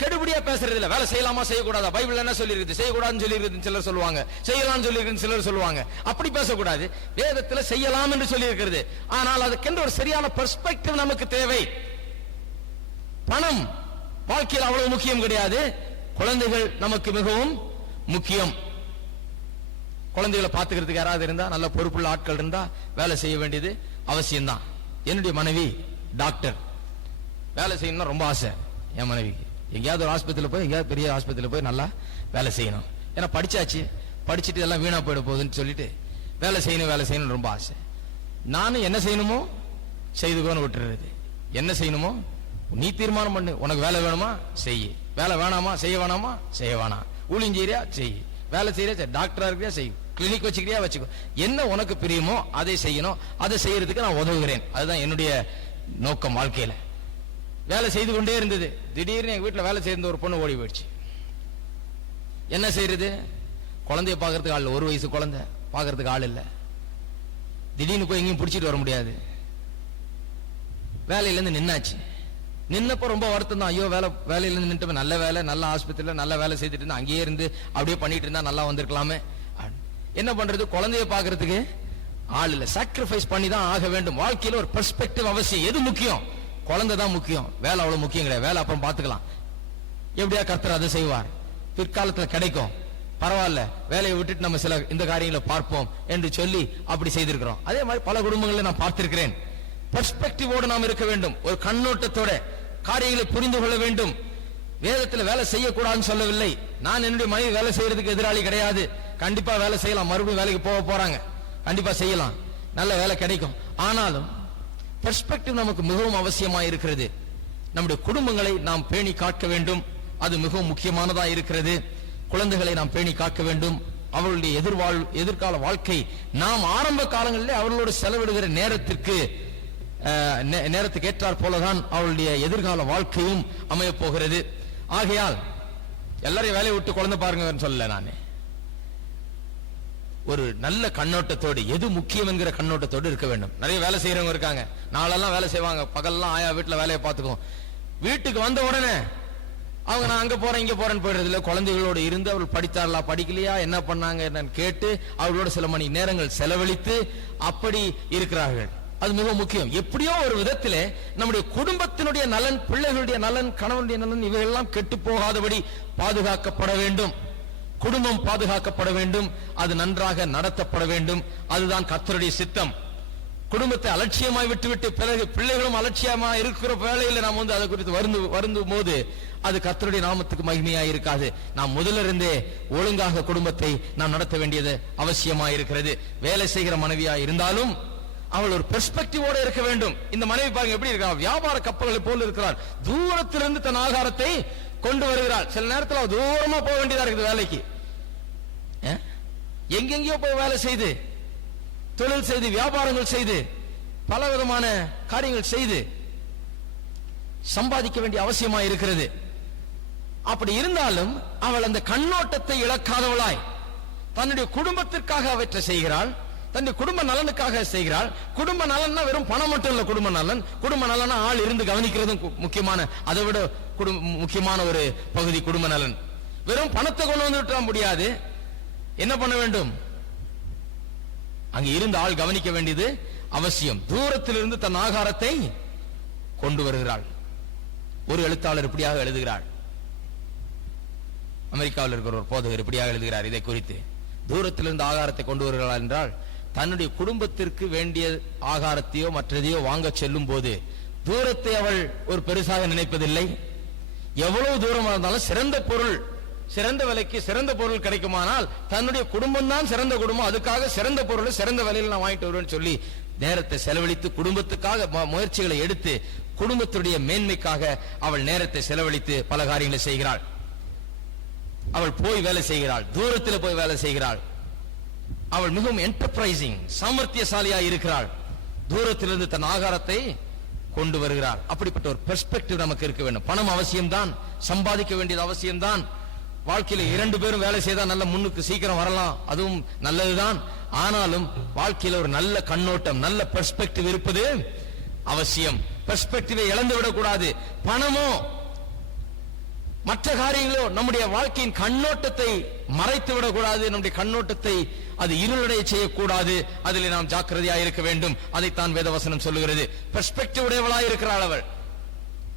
கெடுபடியா பேசுறது இல்ல. வேலை செய்யலாமா செய்யக்கூடாதா, பைபிள் என்ன சொல்லி இருக்குது, செய்யக்கூடாதுன்னு சொல்லி இருக்குது சிலர் சொல்லுவாங்க, செய்யலாம்னு சொல்லி இருக்கு சிலர் சொல்லுவாங்க. அப்படி பேசக்கூடாது. வேதத்தில் செய்யலாம் என்று சொல்லி இருக்கிறது. ஆனால் அதுக்கென்று ஒரு சரியான பெர்ஸ்பெக்டிவ் நமக்கு தேவை. பணம் வாழ்க்கையில் அவ்வளவு முக்கியம் கிடையாது. குழந்தைகள் நமக்கு மிகவும் முக்கியம். குழந்தைகளை பார்த்துக்கிறதுக்கு யாராவது இருந்தா, நல்ல பொறுப்புள்ள ஆட்கள் இருந்தா வேலை செய்ய வேண்டியது அவசியம்தான். என்னுடைய மனைவி டாக்டர். வேலை செய்யணும்னா ரொம்ப ஆசை என் மனைவிக்கு. எங்கேயாவது ஒரு ஆஸ்பத்திரியில் போய், எங்கேயாவது பெரிய ஆஸ்பத்திரியில் போய் நல்லா வேலை செய்யணும். ஏன்னா படிச்சாச்சு, படிச்சுட்டு எல்லாம் வீணா போயிட போகுதுன்னு சொல்லிட்டு வேலை செய்யணும் ரொம்ப ஆசை. நானும் என்ன செய்யணுமோ செய்துக்கோன்னு விட்டுறது. என்ன செய்யணுமோ நீ தீர்மானம் பண்ணு. உனக்கு வேலை வேணுமா செய், வேலை வேணாமா செய்ய வேணாமா செய்ய வேணாம். ஊழியஞ்சீரியா செய், வேலை செய்யறியா, டாக்டரா இருக்கிறியா செய், கிளினிக் வச்சுக்கிறியா வச்சுக்கோ. என்ன உனக்கு பிரியமோ அதை செய்யணும். அதை செய்யறதுக்கு நான் உதவுகிறேன். அதுதான் என்னுடைய நோக்கம் வாழ்க்கையில. வேலை செய்து கொண்டே இருந்தது. திடீர்னு எங்க வீட்டுல வேலை செய்த ஒரு பொண்ணு ஓடி போயிடுச்சு. என்ன செய்யறது? குழந்தைய பாக்குறதுக்கு ஆள் இல்ல. 1 வயசு குழந்தை, பாக்குறதுக்கு ஆள் இல்ல. திடீர்னு போய் எங்கேயும் பிடிச்சிட்டு வர முடியாது. வேலையில இருந்து நின்னாச்சு. நின்னப்போ ரொம்ப வருத்தம் தான். ஐயோ, வேலையில இருந்து நின்று நல்ல வேலை, நல்ல ஆஸ்பத்திரியில நல்ல வேலை செய்துட்டு இருந்தா, அங்கேயே இருந்து அப்படியே பண்ணிட்டு இருந்தா நல்லா வந்திருக்கலாமே. என்ன பண்றது? குழந்தைய பாக்குறதுக்கு ஆள் இல்ல. சாக்ரிஃபைஸ் பண்ணி தான் ஆக வேண்டும். வாழ்க்கையில ஒரு பெர்ஸ்பெக்டிவ் அவசியம். எது முக்கியம்? குழந்தை தான் முக்கியம். வேலை அவ்வளவு முக்கியம் கிடையாது. வேலை அப்புறம் பார்த்துக்கலாம். எப்படியா கர்த்தர் அதை செய்வார், பிற்காலத்தில் கிடைக்கும், பரவாயில்ல, வேலையை விட்டுட்டு நம்ம சில இந்த காரியங்களை பார்ப்போம் என்று சொல்லி அப்படி செய்திருக்கிறோம். அதே மாதிரி பல குடும்பங்களை நான் பார்த்திருக்கிறேன். பெர்ஸ்பெக்டிவோடு நாம் இருக்க வேண்டும். ஒரு கண்ணோட்டத்தோட காரியங்களை புரிந்து கொள்ள வேண்டும். வேதத்தில் வேலை செய்யக்கூடாதுன்னு சொல்லவில்லை. நான் என்னுடைய மனைவி வேலை செய்யறதுக்கு எதிராளி கிடையாது. கண்டிப்பா வேலை செய்யலாம். மறுபடியும் வேலைக்கு போறாங்க, கண்டிப்பா செய்யலாம், நல்ல வேலை கிடைக்கும். ஆனாலும் பெர்ஸ்பெக்டிவ் நமக்கு மிகவும் அவசியமா இருக்கிறது. நம்முடைய குடும்பங்களை நாம் பேணி காக்க வேண்டும். அது மிகவும் முக்கியமானதா இருக்கிறது. குழந்தைகளை நாம் பேணி காக்க வேண்டும். அவர்களுடைய எதிர்கால வாழ்க்கை நாம் ஆரம்ப காலங்களிலே அவர்களோடு செலவிடுகிற நேரத்துக்கு ஏற்றாற் போலதான் அவளுடைய எதிர்கால வாழ்க்கையும் அமைய போகிறது. ஆகையால் எல்லாரையும் வேலையை விட்டு குழந்தை பாருங்க சொல்லல. நான் ஒரு நல்ல கண்ணோட்டத்தோடு, எது முக்கியம் என்கிற கண்ணோட்டத்தோடு இருக்க வேண்டும். நிறைய வேலை செய்யறவங்க இருக்காங்க. நாளெல்லாம் வேலை செய்வாங்க, பகல்லாம் ஆயா வீட்டுல வேலையை பார்த்துக்கும். வீட்டுக்கு வந்த உடனே அவங்க நான் அங்க போறேன் இங்க போறேன்னு போயிடுறது இல்லை. குழந்தைகளோடு இருந்து அவர்கள் படித்தார்களா படிக்கலையா, என்ன பண்ணாங்க என்னன்னு கேட்டு அவர்களோட சில மணி நேரங்கள் செலவழித்து அப்படி இருக்கிறார்கள். அது மிக முக்கியம். எப்படியோ ஒரு விதத்திலே நம்முடைய குடும்பத்தினுடைய நலன், பிள்ளைகளுடைய நலன், கணவனுடைய நலன் இவையெல்லாம் கெட்டு போகாதபடி பாதுகாக்கப்பட வேண்டும். குடும்பம் பாதுகாக்கப்பட வேண்டும். அது நன்றாக நடத்தப்பட வேண்டும். அதுதான் கர்த்தருடைய சித்தம். குடும்பத்தை அலட்சியமாய் விட்டுவிட்டு பிறகு பிள்ளைகளும் அலட்சியமா இருக்கிற வேளையில நாம் அதை குறித்து வருந்தும் போது அது கர்த்தருடைய நாமத்துக்கு மகிமையா இருக்காது. நாம் முதல்ல இருந்தே ஒழுங்காக குடும்பத்தை நாம் நடத்த வேண்டியது அவசியமா இருக்கிறது. வேலை செய்கிற மனைவியா இருந்தாலும் அவள் ஒரு பெர்ஸ்பெக்டிவோட இருக்க வேண்டும். இந்த மனைவி பாருங்க எப்படி இருக்கிறார், வியாபார கப்பல்களை போல இருக்கிறார். தூரத்திலிருந்து தன் ஆகாரத்தை கொண்டு வருகிறாள். சில நேரத்தில் தூரமா போக வேண்டியதா இருக்குது வேலைக்கு. எங்கெங்கயோ போய் வேலை செய்து, தொழில் செய்து, வியாபாரங்கள் செய்து, பல விதமான காரியங்கள் செய்து சம்பாதிக்க வேண்டிய அவசியமா இருக்கிறது. அப்படி இருந்தாலும் அவள் அந்த கண்ணோட்டத்தை இழக்காதவளாய் தன்னுடைய குடும்பத்திற்காக அவற்றை செய்கிறாள். தன்னுடைய குடும்ப நலனுக்காக செய்கிறாள். குடும்ப நலன்னா வெறும் பணம் மட்டும் இல்ல. குடும்ப நலன், குடும்ப நலனா ஆள் இருந்து கவனிக்கிறதும் முக்கியமான, அதை விட முக்கியமான ஒரு பகுதி குடும்ப நலன். வெறும் பணத்தை கொண்டு வந்து விட்டுற முடியாது. என்ன பண்ண வேண்டும்? அங்கு இருந்து ஆள் கவனிக்க வேண்டியது அவசியம். தூரத்திலிருந்து தன் ஆகாரத்தை கொண்டு வருகிறாள். ஒரு எழுத்தாளர் இப்படியாக எழுதுகிறார். அமெரிக்காவில் இருக்கிற ஒரு போதகர் இப்படியாக எழுதுகிறார் இதை குறித்து. தூரத்திலிருந்து ஆகாரத்தை கொண்டு வருகிறாள் என்றால் தன்னுடைய குடும்பத்திற்கு வேண்டிய ஆகாரத்தையோ மற்றதையோ வாங்க செல்லும் போது தூரத்தை அவள் ஒரு பெருசாக நினைப்பதில்லை. எவ்வளவு தூரமாக இருந்தாலும் சிறந்த பொருள், சிறந்த விலைக்கு சிறந்த பொருள் கிடைக்குமானால் தன்னுடைய குடும்பம் தான் சிறந்த குடும்பம், அதுக்காக சிறந்த பொருள் சிறந்த விலையில் நான் வாங்கிட்டு வருவேன்னு சொல்லி நேரத்தை செலவழித்து குடும்பத்துக்காக முயற்சிகளை எடுத்து குடும்பத்துடைய மேன்மைக்காக அவள் நேரத்தை செலவழித்து பல காரியங்களை செய்கிறாள். அவள் போய் வேலை செய்கிறாள், தூரத்தில் போய் வேலை செய்கிறாள். அவள் மிகவும் என்டர்பிரைசிங், சாமர்த்தியசாலியா இருக்கிறாள். தூரத்திலிருந்து தன் ஆகாரத்தை கொண்டு வருகிறாள். அப்படிப்பட்ட ஒரு பெர்ஸ்பெக்டிவ் நமக்கு இருக்க வேண்டும். பணம் அவசியம்தான், சம்பாதிக்க வேண்டியது அவசியம்தான். வாழ்க்கையில 2 பேரும் வேலை செய்தா நல்ல முன்னுக்கு சீக்கிரம் வரலாம், அதுவும் நல்லதுதான். ஆனாலும் வாழ்க்கையில ஒரு நல்ல கண்ணோட்டம், நல்ல பெர்ஸ்பெக்டிவ் இருப்பது அவசியம். பெர்ஸ்பெக்டிவை இழந்து விடக்கூடாது. பணமோ மற்ற காரியங்களோ நம்முடைய வாழ்க்கையின் கண்ணோட்டத்தை மறைத்து விடக்கூடாது. நம்முடைய கண்ணோட்டத்தை அது இருளடைய செய்யக்கூடாது. அதில் நாம் ஜாக்கிரதையாக இருக்க வேண்டும். அதைத்தான் வேதவசனம் சொல்லுகிறது. பெர்ஸ்பெக்டிவ் உடையவளாய் இருக்கிறாள் அவள்.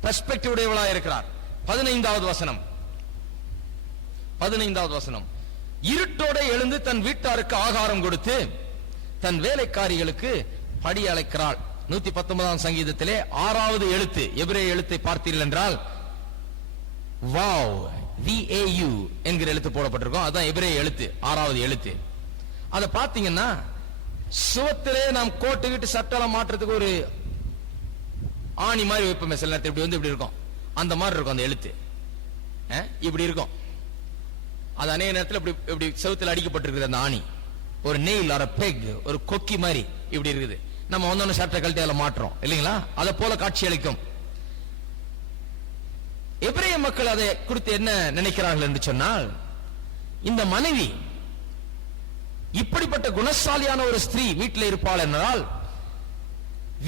பெர்ஸ்பெக்டிவ் உடையவளாய் இருக்கிறார். 15வது வசனம், இருட்டோட எழுந்து தன் வீட்டாருக்கு ஆகாரம் கொடுத்து தன் வேலைக்காரிகளுக்கு படி அழைக்கிறாள். 119ஆம் சங்கீதத்திலே 6வது எழுத்து எபிரேய எழுத்தை பார்த்தீர்கள் என்றால் வாவ், VAU என்கிற எழுத்து போடப்பட்டிருக்கும். அதான் எபிரேய எழுத்து, 6வது எழுத்து. அதை பார்த்தீங்கன்னா சுவத்திலே நாம் கோட்டு கிட்டு சட்டெல்லாம் மாற்றுறதுக்கு ஒரு ஆணி மாதிரி வைப்போமே சில நேரத்தில், இப்படி வந்து இப்படி இருக்கும், அந்த மாதிரி இருக்கும் அந்த எழுத்து. இப்படி இருக்கும். அது அநேக நேரத்தில் இப்படி இப்படி செவுத்தில் அடிக்கப்பட்டிருக்குது அந்த ஆணி. ஒரு நெயில் ஒரு பெக், ஒரு கொக்கி மாதிரி இப்படி இருக்குது. நம்ம வந்தோன்னு சட்டை கழட்டி அதில் மாற்றோம் இல்லைங்களா? அதை போல காட்சி அளிக்கும். எபிரேய மக்கள் அதை குறித்து என்ன நினைக்கிறார்கள் என்று சொன்னால், இந்த மனைவி இப்படிப்பட்ட குணசாலியான ஒரு ஸ்திரீ வீட்டில் இருப்பாள் என்றால்,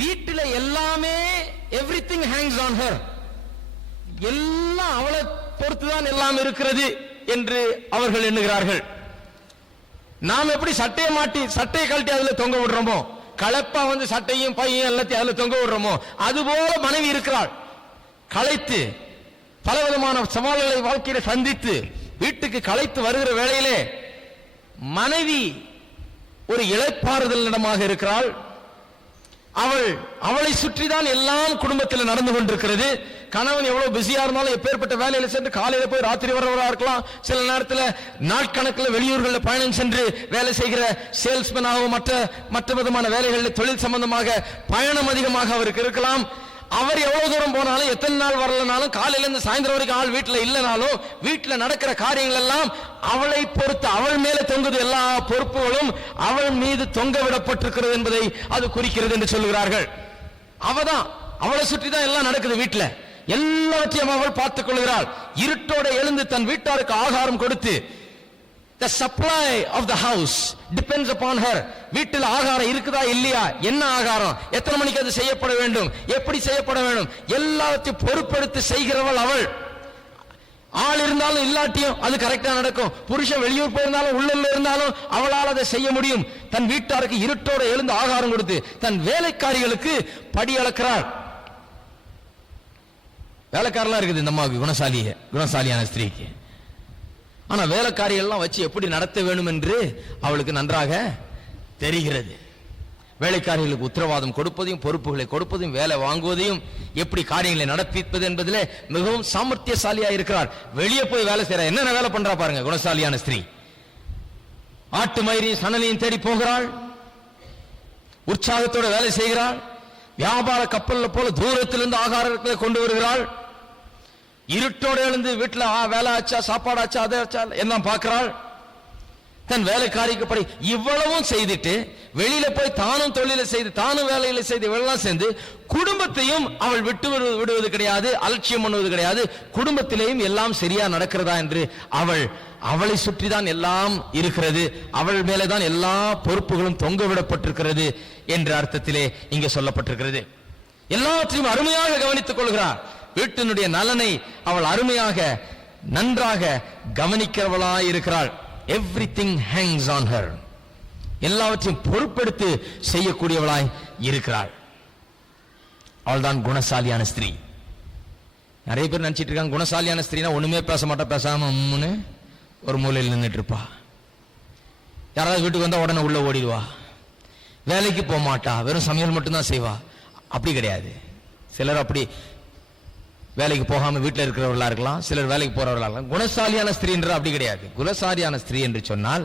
வீட்டில் எல்லாமே எவ்ரிதிங் ஹேங்ஸ் ஆன் ஹர், எல்லாம் அவளை பொறுத்துதான் எல்லாம் இருக்கிறது என்று அவர்கள் எண்ணுகிறார்கள். நாம் எப்படி சட்டையை மாட்டி சட்டையை கழட்டி அதுல தொங்க விடுறோமோ, கலப்பா வந்து சட்டையும் பையும் எல்லாத்தையும் அதுல தொங்க விடுறோமோ, அதுபோல மனைவி இருக்கிறாள். களைத்து பலவிதமான சவால்களை வாழ்க்கையில சந்தித்து வீட்டுக்கு களைத்து வருகிற வேளையிலே மனைவி ஒரு இளைப்பாறுதல் இடமாக இருக்கிறாள். அவளை சுற்றிதான் எல்லாம் குடும்பத்தில் நடந்து கொண்டிருக்கிறது. கணவன் எவ்வளவு பிஸியா இருந்தாலும் எப்பேற்பட்ட வேலையில சென்று காலையில போய் ராத்திரி வரவரா இருக்கலாம். சில நேரத்தில் நாட்கணக்கில் வெளியூர்களில் பயணம் சென்று வேலை செய்கிற சேல்ஸ்மேனாகவும் மற்ற விதமான வேலைகளில் தொழில் சம்பந்தமாக பயணம் அதிகமாக அவருக்கு இருக்கலாம். அவர் எவ்வளவு தூரம் போனாலும் எத்தனை நாள் வரலனாலும் காலையில இருந்து சாயந்தரம் வரைக்கும் ஆள் வீட்டுல இல்லைனாலும் வீட்டுல நடக்கிற காரியங்கள் எல்லாம் அவளை பொறுத்து அவள் மேல தொங்குது. எல்லா பொறுப்புகளும் அவள் மீது தொங்க விடப்பட்டிருக்கிறது என்பதை அது குறிக்கிறது என்று சொல்லுகிறார்கள். அவளை சுற்றி தான் எல்லாம் நடக்குது. வீட்டுல எல்லாவற்றையும் அவள் பார்த்துக் கொள்கிறாள். இருட்டோட எழுந்து தன் வீட்டாருக்கு ஆகாரம் கொடுத்து, the supply of the house depends upon her. வீட்டில் ஆகாரம் இருக்குதா இல்லையா, என்ன ஆகாரம், எத்தனை மணிக்கு அது செய்யப்பட வேண்டும், எப்படி செய்யப்பட வேண்டும், எல்லாத்தையும் பொறுப்பெடுத்து செய்கிறவள் அவள். ஆள் இருந்தாலும் இல்லாட்டியும் அது கரெக்டா நடக்கும். புருஷன் வெளியூர் போயிருந்தாலும் உள்ள இருந்தாலும் அவளால் அதை செய்ய முடியும். தன் வீட்டாருக்கு இருட்டோட எழுந்து ஆகாரம் கொடுத்து தன் வேலைக்காரிகளுக்கு படி அளக்கிறாள். வேலைக்காரெல்லாம் இருக்குது இந்த அம்மாவுக்கு, குணசாலியான ஸ்திரீக்கு. ஆனா வேலைக்காரிகள் எல்லாம் வச்சு எப்படி நடத்த வேண்டும் என்று அவளுக்கு நன்றாக தெரிகிறது. வேலைக்காரிகளுக்கு உத்தரவாதம் கொடுப்பதையும் பொறுப்புகளை கொடுப்பதையும் வேலை வாங்குவதையும் எப்படி காரியங்களை நடப்பிப்பது என்பதிலே மிகவும் சாமர்த்தியசாலியா இருக்கிறார். வெளியே போய் வேலை செய்யற என்னென்ன வேலை பண்றா பாருங்க குணசாலியான ஸ்திரீ. ஆட்டு மயிரையும் சணலையும் தேடி போகிறாள், உற்சாகத்தோட வேலை செய்கிறாள். வியாபார கப்பல்ல போல தூரத்திலிருந்து ஆகாரங்களை கொண்டு வருகிறாள். இருட்டோட எழுந்து வீட்டுல வேலை ஆச்சா, சாப்பாடு ஆச்சா, அதை ஆச்சா எல்லாம் பார்க்கிறாள். தன் வேலைக்காரிக்கு படி இவ்வளவும் செய்துட்டு வெளியில போய் தானும் தொழில செய்து தானும் வேலையில செய்து இவெல்லாம் சேர்ந்து குடும்பத்தையும் அவள் விடுவது கிடையாது, அலட்சியம் பண்ணுவது கிடையாது. குடும்பத்திலேயும் எல்லாம் சரியா நடக்கிறதா என்று அவளை சுற்றி தான் எல்லாம் இருக்கிறது, அவள் மேலதான் எல்லா பொறுப்புகளும் தொங்க விடப்பட்டிருக்கிறது என்ற அர்த்தத்திலே இங்கே சொல்லப்பட்டிருக்கிறது. எல்லாவற்றையும் அருமையாக கவனித்துக் கொள்கிறார். வீட்டினுடைய நலனை அவள் அருமையாக நன்றாக கவனிக்கிறவளாய் இருக்கிறாள். Everything hangs on her. எல்லாவற்றையும் பொறுப்பெடுத்து செய்யக்கூடியவளாய் இருக்கிறாள். அவள்தான் குணசாலியான ஸ்திரீ. நிறைய பேர் நினைச்சிட்டு இருக்காங்க குணசாலியான ஸ்திரீனா ஒண்ணுமே பேச மாட்டா, பேசாம ஒரு மூலையில் நின்றுட்டு இருப்பா. யாராவது வீட்டுக்கு வந்தா உடனே உள்ள ஓடிடுவா, வேலைக்கு போக மாட்டா, வெறும் சமையல் மட்டும்தான் செய்வா. அப்படி கிடையாது. சிலர் அப்படி வேலைக்கு போகாம வீட்டில் இருக்கிறவர்களா இருக்கலாம், சிலர் வேலைக்கு போறவர்களா இருக்கலாம். குணசாலியான ஸ்திரீ என்று அப்படி கிடையாது. குணசாலியான ஸ்திரீ என்று சொன்னால்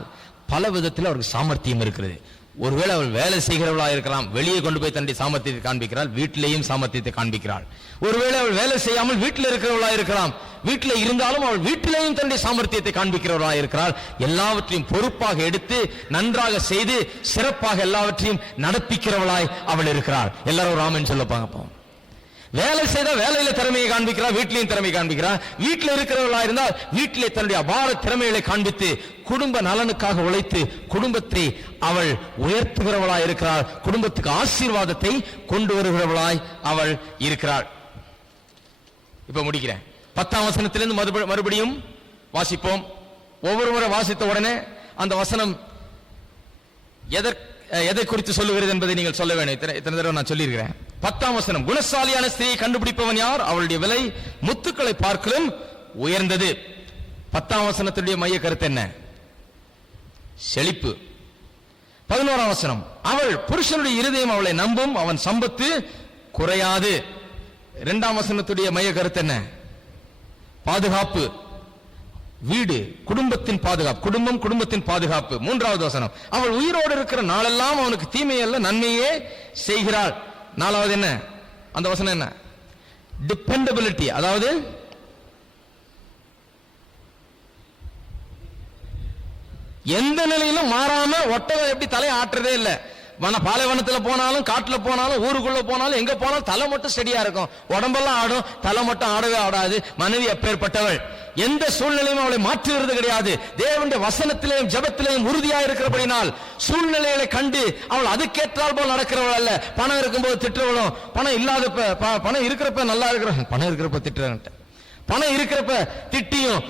பல விதத்தில் அவருக்கு சாமர்த்தியம் இருக்கிறது. ஒருவேளை அவள் வேலை செய்கிறவளா இருக்கலாம், வெளியே கொண்டு போய் தன்னுடைய சாமர்த்தியத்தை காண்பிக்கிறாள், வீட்டிலேயும் சாமர்த்தியத்தை காண்பிக்கிறாள். ஒருவேளை அவள் வேலை செய்யாமல் வீட்டில் இருக்கிறவளா இருக்கலாம், வீட்டில் இருந்தாலும் அவள் வீட்டிலேயும் தன்னுடைய சாமர்த்தியத்தை காண்பிக்கிறவளா இருக்கிறாள். எல்லாவற்றையும் பொறுப்பாக எடுத்து நன்றாக செய்து சிறப்பாக எல்லாவற்றையும் நடப்பிக்கிறவளாய் அவள் இருக்கிறாள். எல்லாரும் ராமன் சொல்லப்பாங்க. வேலை செய்தா வேலையில திறமையை காண்பிக்கிறார், வீட்டிலையும் திறமையை காண்பிக்கிறார். வீட்டில் இருக்கிறவர்களா இருந்தால் வீட்டிலே தன்னுடைய அபார திறமைகளை காண்பித்து குடும்ப நலனுக்காக உழைத்து குடும்பத்தை அவள் உயர்த்துகிறவளாய் இருக்கிறாள். குடும்பத்துக்கு ஆசீர்வாதத்தை கொண்டு வருகிறவளாய் அவள் இருக்கிறாள். இப்ப முடிக்கிறேன். 10ஆம் வசனத்திலிருந்து மறுபடியும் வாசிப்போம். ஒவ்வொரு முறை வாசித்த உடனே அந்த வசனம் எதை குறித்து சொல்லுகிறது என்பதை நீங்கள் சொல்ல வேண்டும். இத்தனை தடவை நான் சொல்லியிருக்கிறேன். 10ஆம் வசனம், குணசாலியான ஸ்திரியை கண்டுபிடிப்பவன் யார்? அவளுடைய விலை முத்துக்களை பார்க்கலும் உயர்ந்தது. 10ஆம் வசனத்துடைய மைய கருத்து என்ன? செழிப்பு. 11ஆம் வசனம், அவள் புருஷனுடைய இருதயம் அவளை நம்பும், அவன் சம்பத்து குறையாது. 2ஆம் வசனத்துடைய மைய கருத்து என்ன? பாதுகாப்பு. வீடு குடும்பத்தின் பாதுகாப்பு, குடும்பம் குடும்பத்தின் பாதுகாப்பு. 3வது வசனம், அவள் உயிரோடு இருக்கிற நாளெல்லாம் அவனுக்கு தீமையல்ல நன்மையே செய்கிறாள். 4வது என்ன? அந்த வசனம் என்ன? டிபெண்டபிலிட்டி. அதாவது எந்த நிலையிலும் மாறாம ஒட்டகம் எப்படி தலையை ஆட்டுறதே இல்லை. பாலைவனத்தில் போனாலும் காட்டுல போனாலும் ஊருக்குள்ள போனாலும் எங்க போனாலும் தலை மட்டும் ஸ்டெடியா இருக்கும், உடம்பெல்லாம் ஆடும், தலை மட்டும் ஆடவே ஆடாது. மனைவி அப்பேற்பட்டவள். எந்த சூழ்நிலையும் அவளை மாற்றுகிறது கிடையாது. தேவனுடைய வசனத்திலேயும் ஜெபத்திலேயும் உறுதியா இருக்கிறபடினால் சூழ்நிலைகளை கண்டு அவள் அதுக்கேற்றால் போல் நடக்கிறவள் அல்ல. பணம் இருக்கும்போது திட்டுறவளும், பணம் இல்லாதப்ப பணம் இருக்கிறப்ப நல்லா இருக்கிற, பணம் இருக்கிறப்ப திட்டுறேன், பணம் இருக்கிறப்ப திட்டியும்,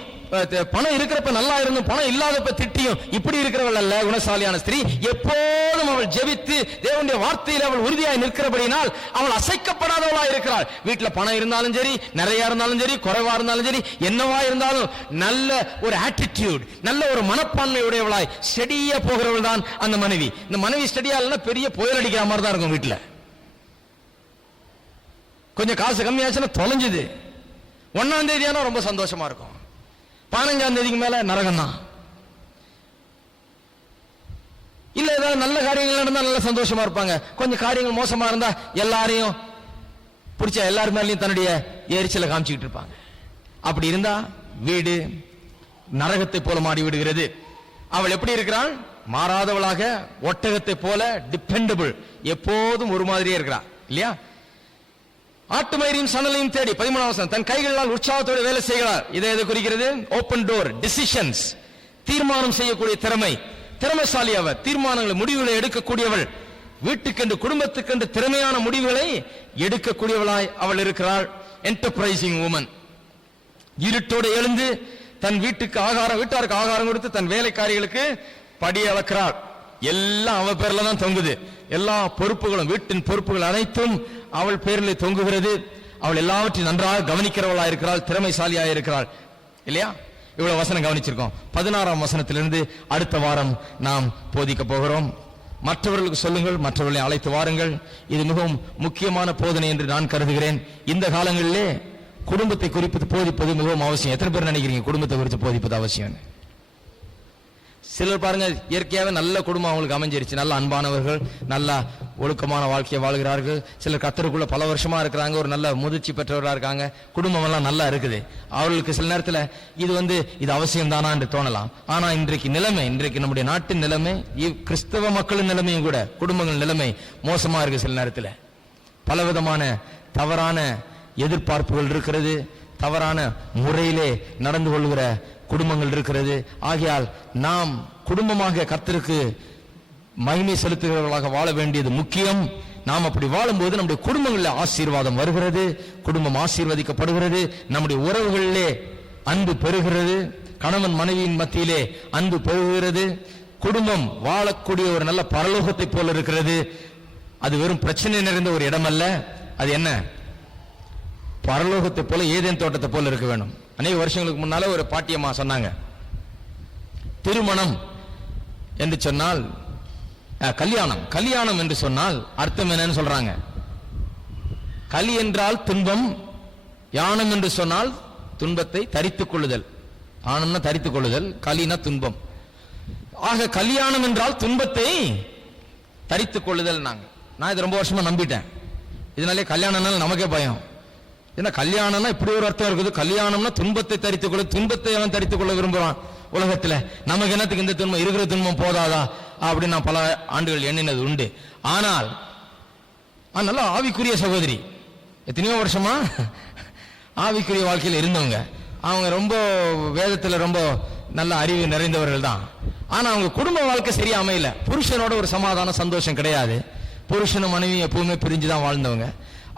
பணம் இருக்கிறப்ப நல்லா இருந்தும் பணம் இல்லாதப்ப திட்டியும் இப்படி இருக்கிறவள் அல்ல குணசாலியான ஸ்திரீ. எப்போதும் அவள் ஜெபித்து தேவனுடைய வார்த்தையில் அவள் உறுதியாய் நிற்கிறபடினால் அவள் அசைக்கப்படாதவளா இருக்கிறாள். வீட்டில் பணம் இருந்தாலும் சரி, நிறைய இருந்தாலும் சரி, குறைவா இருந்தாலும் சரி, என்னவா இருந்தாலும் நல்ல ஒரு ஆட்டிடியூட், நல்ல ஒரு மனப்பான்மை உடையவளாய் ஸ்டெடியா போகிறவள் தான் அந்த மனைவி. இந்த மனைவி ஸ்டெடியா இல்லைன்னா பெரிய புயல் அடிக்கிற மாதிரி தான் இருக்கும். வீட்டில் கொஞ்சம் காசு கம்மியாச்சுன்னா தொலைஞ்சுது. 1ஆம் தேதியானா ரொம்ப சந்தோஷமா இருக்கும், 15ஆம் தேதிக்கு மேல நரகம் தான். இல்ல ஏதாவது நல்ல காரியங்கள் நடந்தா நல்ல சந்தோஷமா இருப்பாங்க, கொஞ்சம் காரியங்கள் மோசமா இருந்தா எல்லாரையும் பிடிச்ச எல்லாரும் மேலேயும் தன்னுடைய எரிச்சலை காமிச்சுக்கிட்டு இருப்பாங்க. அப்படி இருந்தா வீடு நரகத்தை போல மாறி விடுகிறது. அவள் எப்படி இருக்கிறாள்? மாறாதவளாக ஒட்டகத்தை போல டிபெண்டபிள், எப்போதும் ஒரு மாதிரியே இருக்கிறாள் இல்லையா? ஆட்டுமயிரையும் சணலையும் தேடி 13ஆம் வசனம், தன் கைகளால் உற்சாகத்தோடு வேலை செய்கிறார். இதை எது குறிக்கிறது? ஓபன் டோர் டிசிஷன்ஸ், தீர்மானம் செய்யக்கூடிய திறமை, திறமைசாலி அவர். தீர்மானங்களை முடிவுகளை எடுக்கக்கூடியவள், வீட்டுக்கென்று குடும்பத்துக்கென்று திறமையான முடிவுகளை எடுக்கக்கூடியவளாய் அவள் இருக்கிறாள். Enterprising woman. இருட்டோடு எழுந்து தன் வீட்டாருக்கு ஆகாரம் கொடுத்து தன் வேலைக்காரிகளுக்கு படி அளக்கிறாள். எல்லாம் அவள் பேர்ல தான் தொங்குது. எல்லா பொறுப்புகளும், வீட்டின் பொறுப்புகள் அனைத்தும் அவள் பேரில் தொங்குகிறது. அவள் எல்லாவற்றையும் நன்றாக கவனிக்கிறவளா இருக்கிறாள், திறமைசாலியா இருக்கிறாள் இல்லையா? இவ்வளவு வசனம் கவனிச்சிருக்கோம். 16ஆம் வசனத்திலிருந்து அடுத்த வாரம் நாம் போதிக்க போகிறோம். மற்றவர்களுக்கு சொல்லுங்கள், மற்றவர்களை அழைத்து வாருங்கள். இது மிகவும் முக்கியமான போதனை என்று நான் கருதுகிறேன். இந்த காலங்களிலே குடும்பத்தை குறித்து போதிப்பது மிகவும் அவசியம். எத்தனை பேர் நினைக்கிறீங்க குடும்பத்தை குறித்து போதிப்பது அவசியம்? சிலர் பாருங்க, இயற்கையாகவே நல்ல குடும்பம் அவங்களுக்கு அமைஞ்சிருச்சு, நல்ல அன்பானவர்கள், நல்ல ஒழுக்கமான வாழ்க்கையை வாழ்கிறார்கள். சிலர் கர்த்தருக்குள்ள பல வருஷமா இருக்கிறாங்க, ஒரு நல்ல முதிர்ச்சி பெற்றவர்களா இருக்காங்க, குடும்பம் எல்லாம் நல்லா இருக்குது. அவர்களுக்கு சில நேரத்தில் இது அவசியம் தானா என்று தோணலாம். ஆனா இன்றைக்கு நம்முடைய நாட்டின் நிலைமை, கிறிஸ்தவ மக்களின் நிலைமையும் கூட குடும்பங்கள் நிலைமை மோசமா இருக்கு. சில நேரத்தில் பலவிதமான தவறான எதிர்பார்ப்புகள் இருக்கிறது, தவறான முறையிலே நடந்து கொள்கிற குடும்பங்கள் இருக்கிறது. ஆகையால் நாம் குடும்பமாக கர்த்தருக்கு மகிமை செலுத்துகிறவர்களாக வாழ வேண்டியது முக்கியம். நாம் அப்படி வாழும்போது நம்முடைய குடும்பங்களில் ஆசீர்வாதம் வருகிறது, குடும்பம் ஆசீர்வதிக்கப்படுகிறது, நம்முடைய உறவுகளிலே அன்பு பெறுகிறது, கணவன் மனைவியின் மத்தியிலே அன்பு பெறுகிறது, குடும்பம் வாழக்கூடிய ஒரு நல்ல பரலோகத்தை போல இருக்கிறது. அது வெறும் பிரச்சனை நிறைந்த ஒரு இடம் அல்ல. அது என்ன? பரலோகத்தை போல, ஏதேன் தோட்டத்தை போல இருக்க வேண்டும். அநேக வருஷங்களுக்கு முன்னால ஒரு பாட்டியம்மா சொன்னாங்க, திருமணம் என்று சொன்னால் கல்யாணம் என்று சொன்னால் அர்த்தம் என்னன்னு சொல்றாங்க. கலி என்றால் துன்பம், யானம் என்று சொன்னால் துன்பத்தை தரித்துக் கொள்ளுதல். ஆனம்னா தரித்துக் கொள்ளுதல், கலினா துன்பம். ஆக கல்யாணம் என்றால் துன்பத்தை தரித்துக் கொள்ளுதல். நான் இது ரொம்ப வருஷமா நம்பிட்டேன். இதனாலே கல்யாணம்னால நமக்கே பயம். ஏன்னா கல்யாணம்னா இப்படி ஒரு அர்த்தம் இருக்குது. கல்யாணம்னா துன்பத்தை தரித்துக் கொள்ள, துன்பத்தை அவன் தரித்துக் கொள்ள விரும்புறான் உலகத்துல. நமக்கு என்னத்துக்கு இந்த துன்பம், இருக்கிற துன்பம் போதாதா அப்படின்னு நான் பல ஆண்டுகள் எண்ணினது உண்டு. ஆனால் நல்ல ஆவிக்குரிய சகோதரி, எத்தனையோ வருஷமா ஆவிக்குரிய வாழ்க்கையில் இருந்தவங்க, அவங்க ரொம்ப வேதத்துல ரொம்ப நல்ல அறிவு நிறைந்தவர்கள் தான். ஆனா அவங்க குடும்ப வாழ்க்கை சரியா அமையல. புருஷனோட ஒரு சமாதான சந்தோஷம் கிடையாது. புருஷனும் மனைவி எப்பவுமே பிரிஞ்சுதான் வாழ்ந்தவங்க.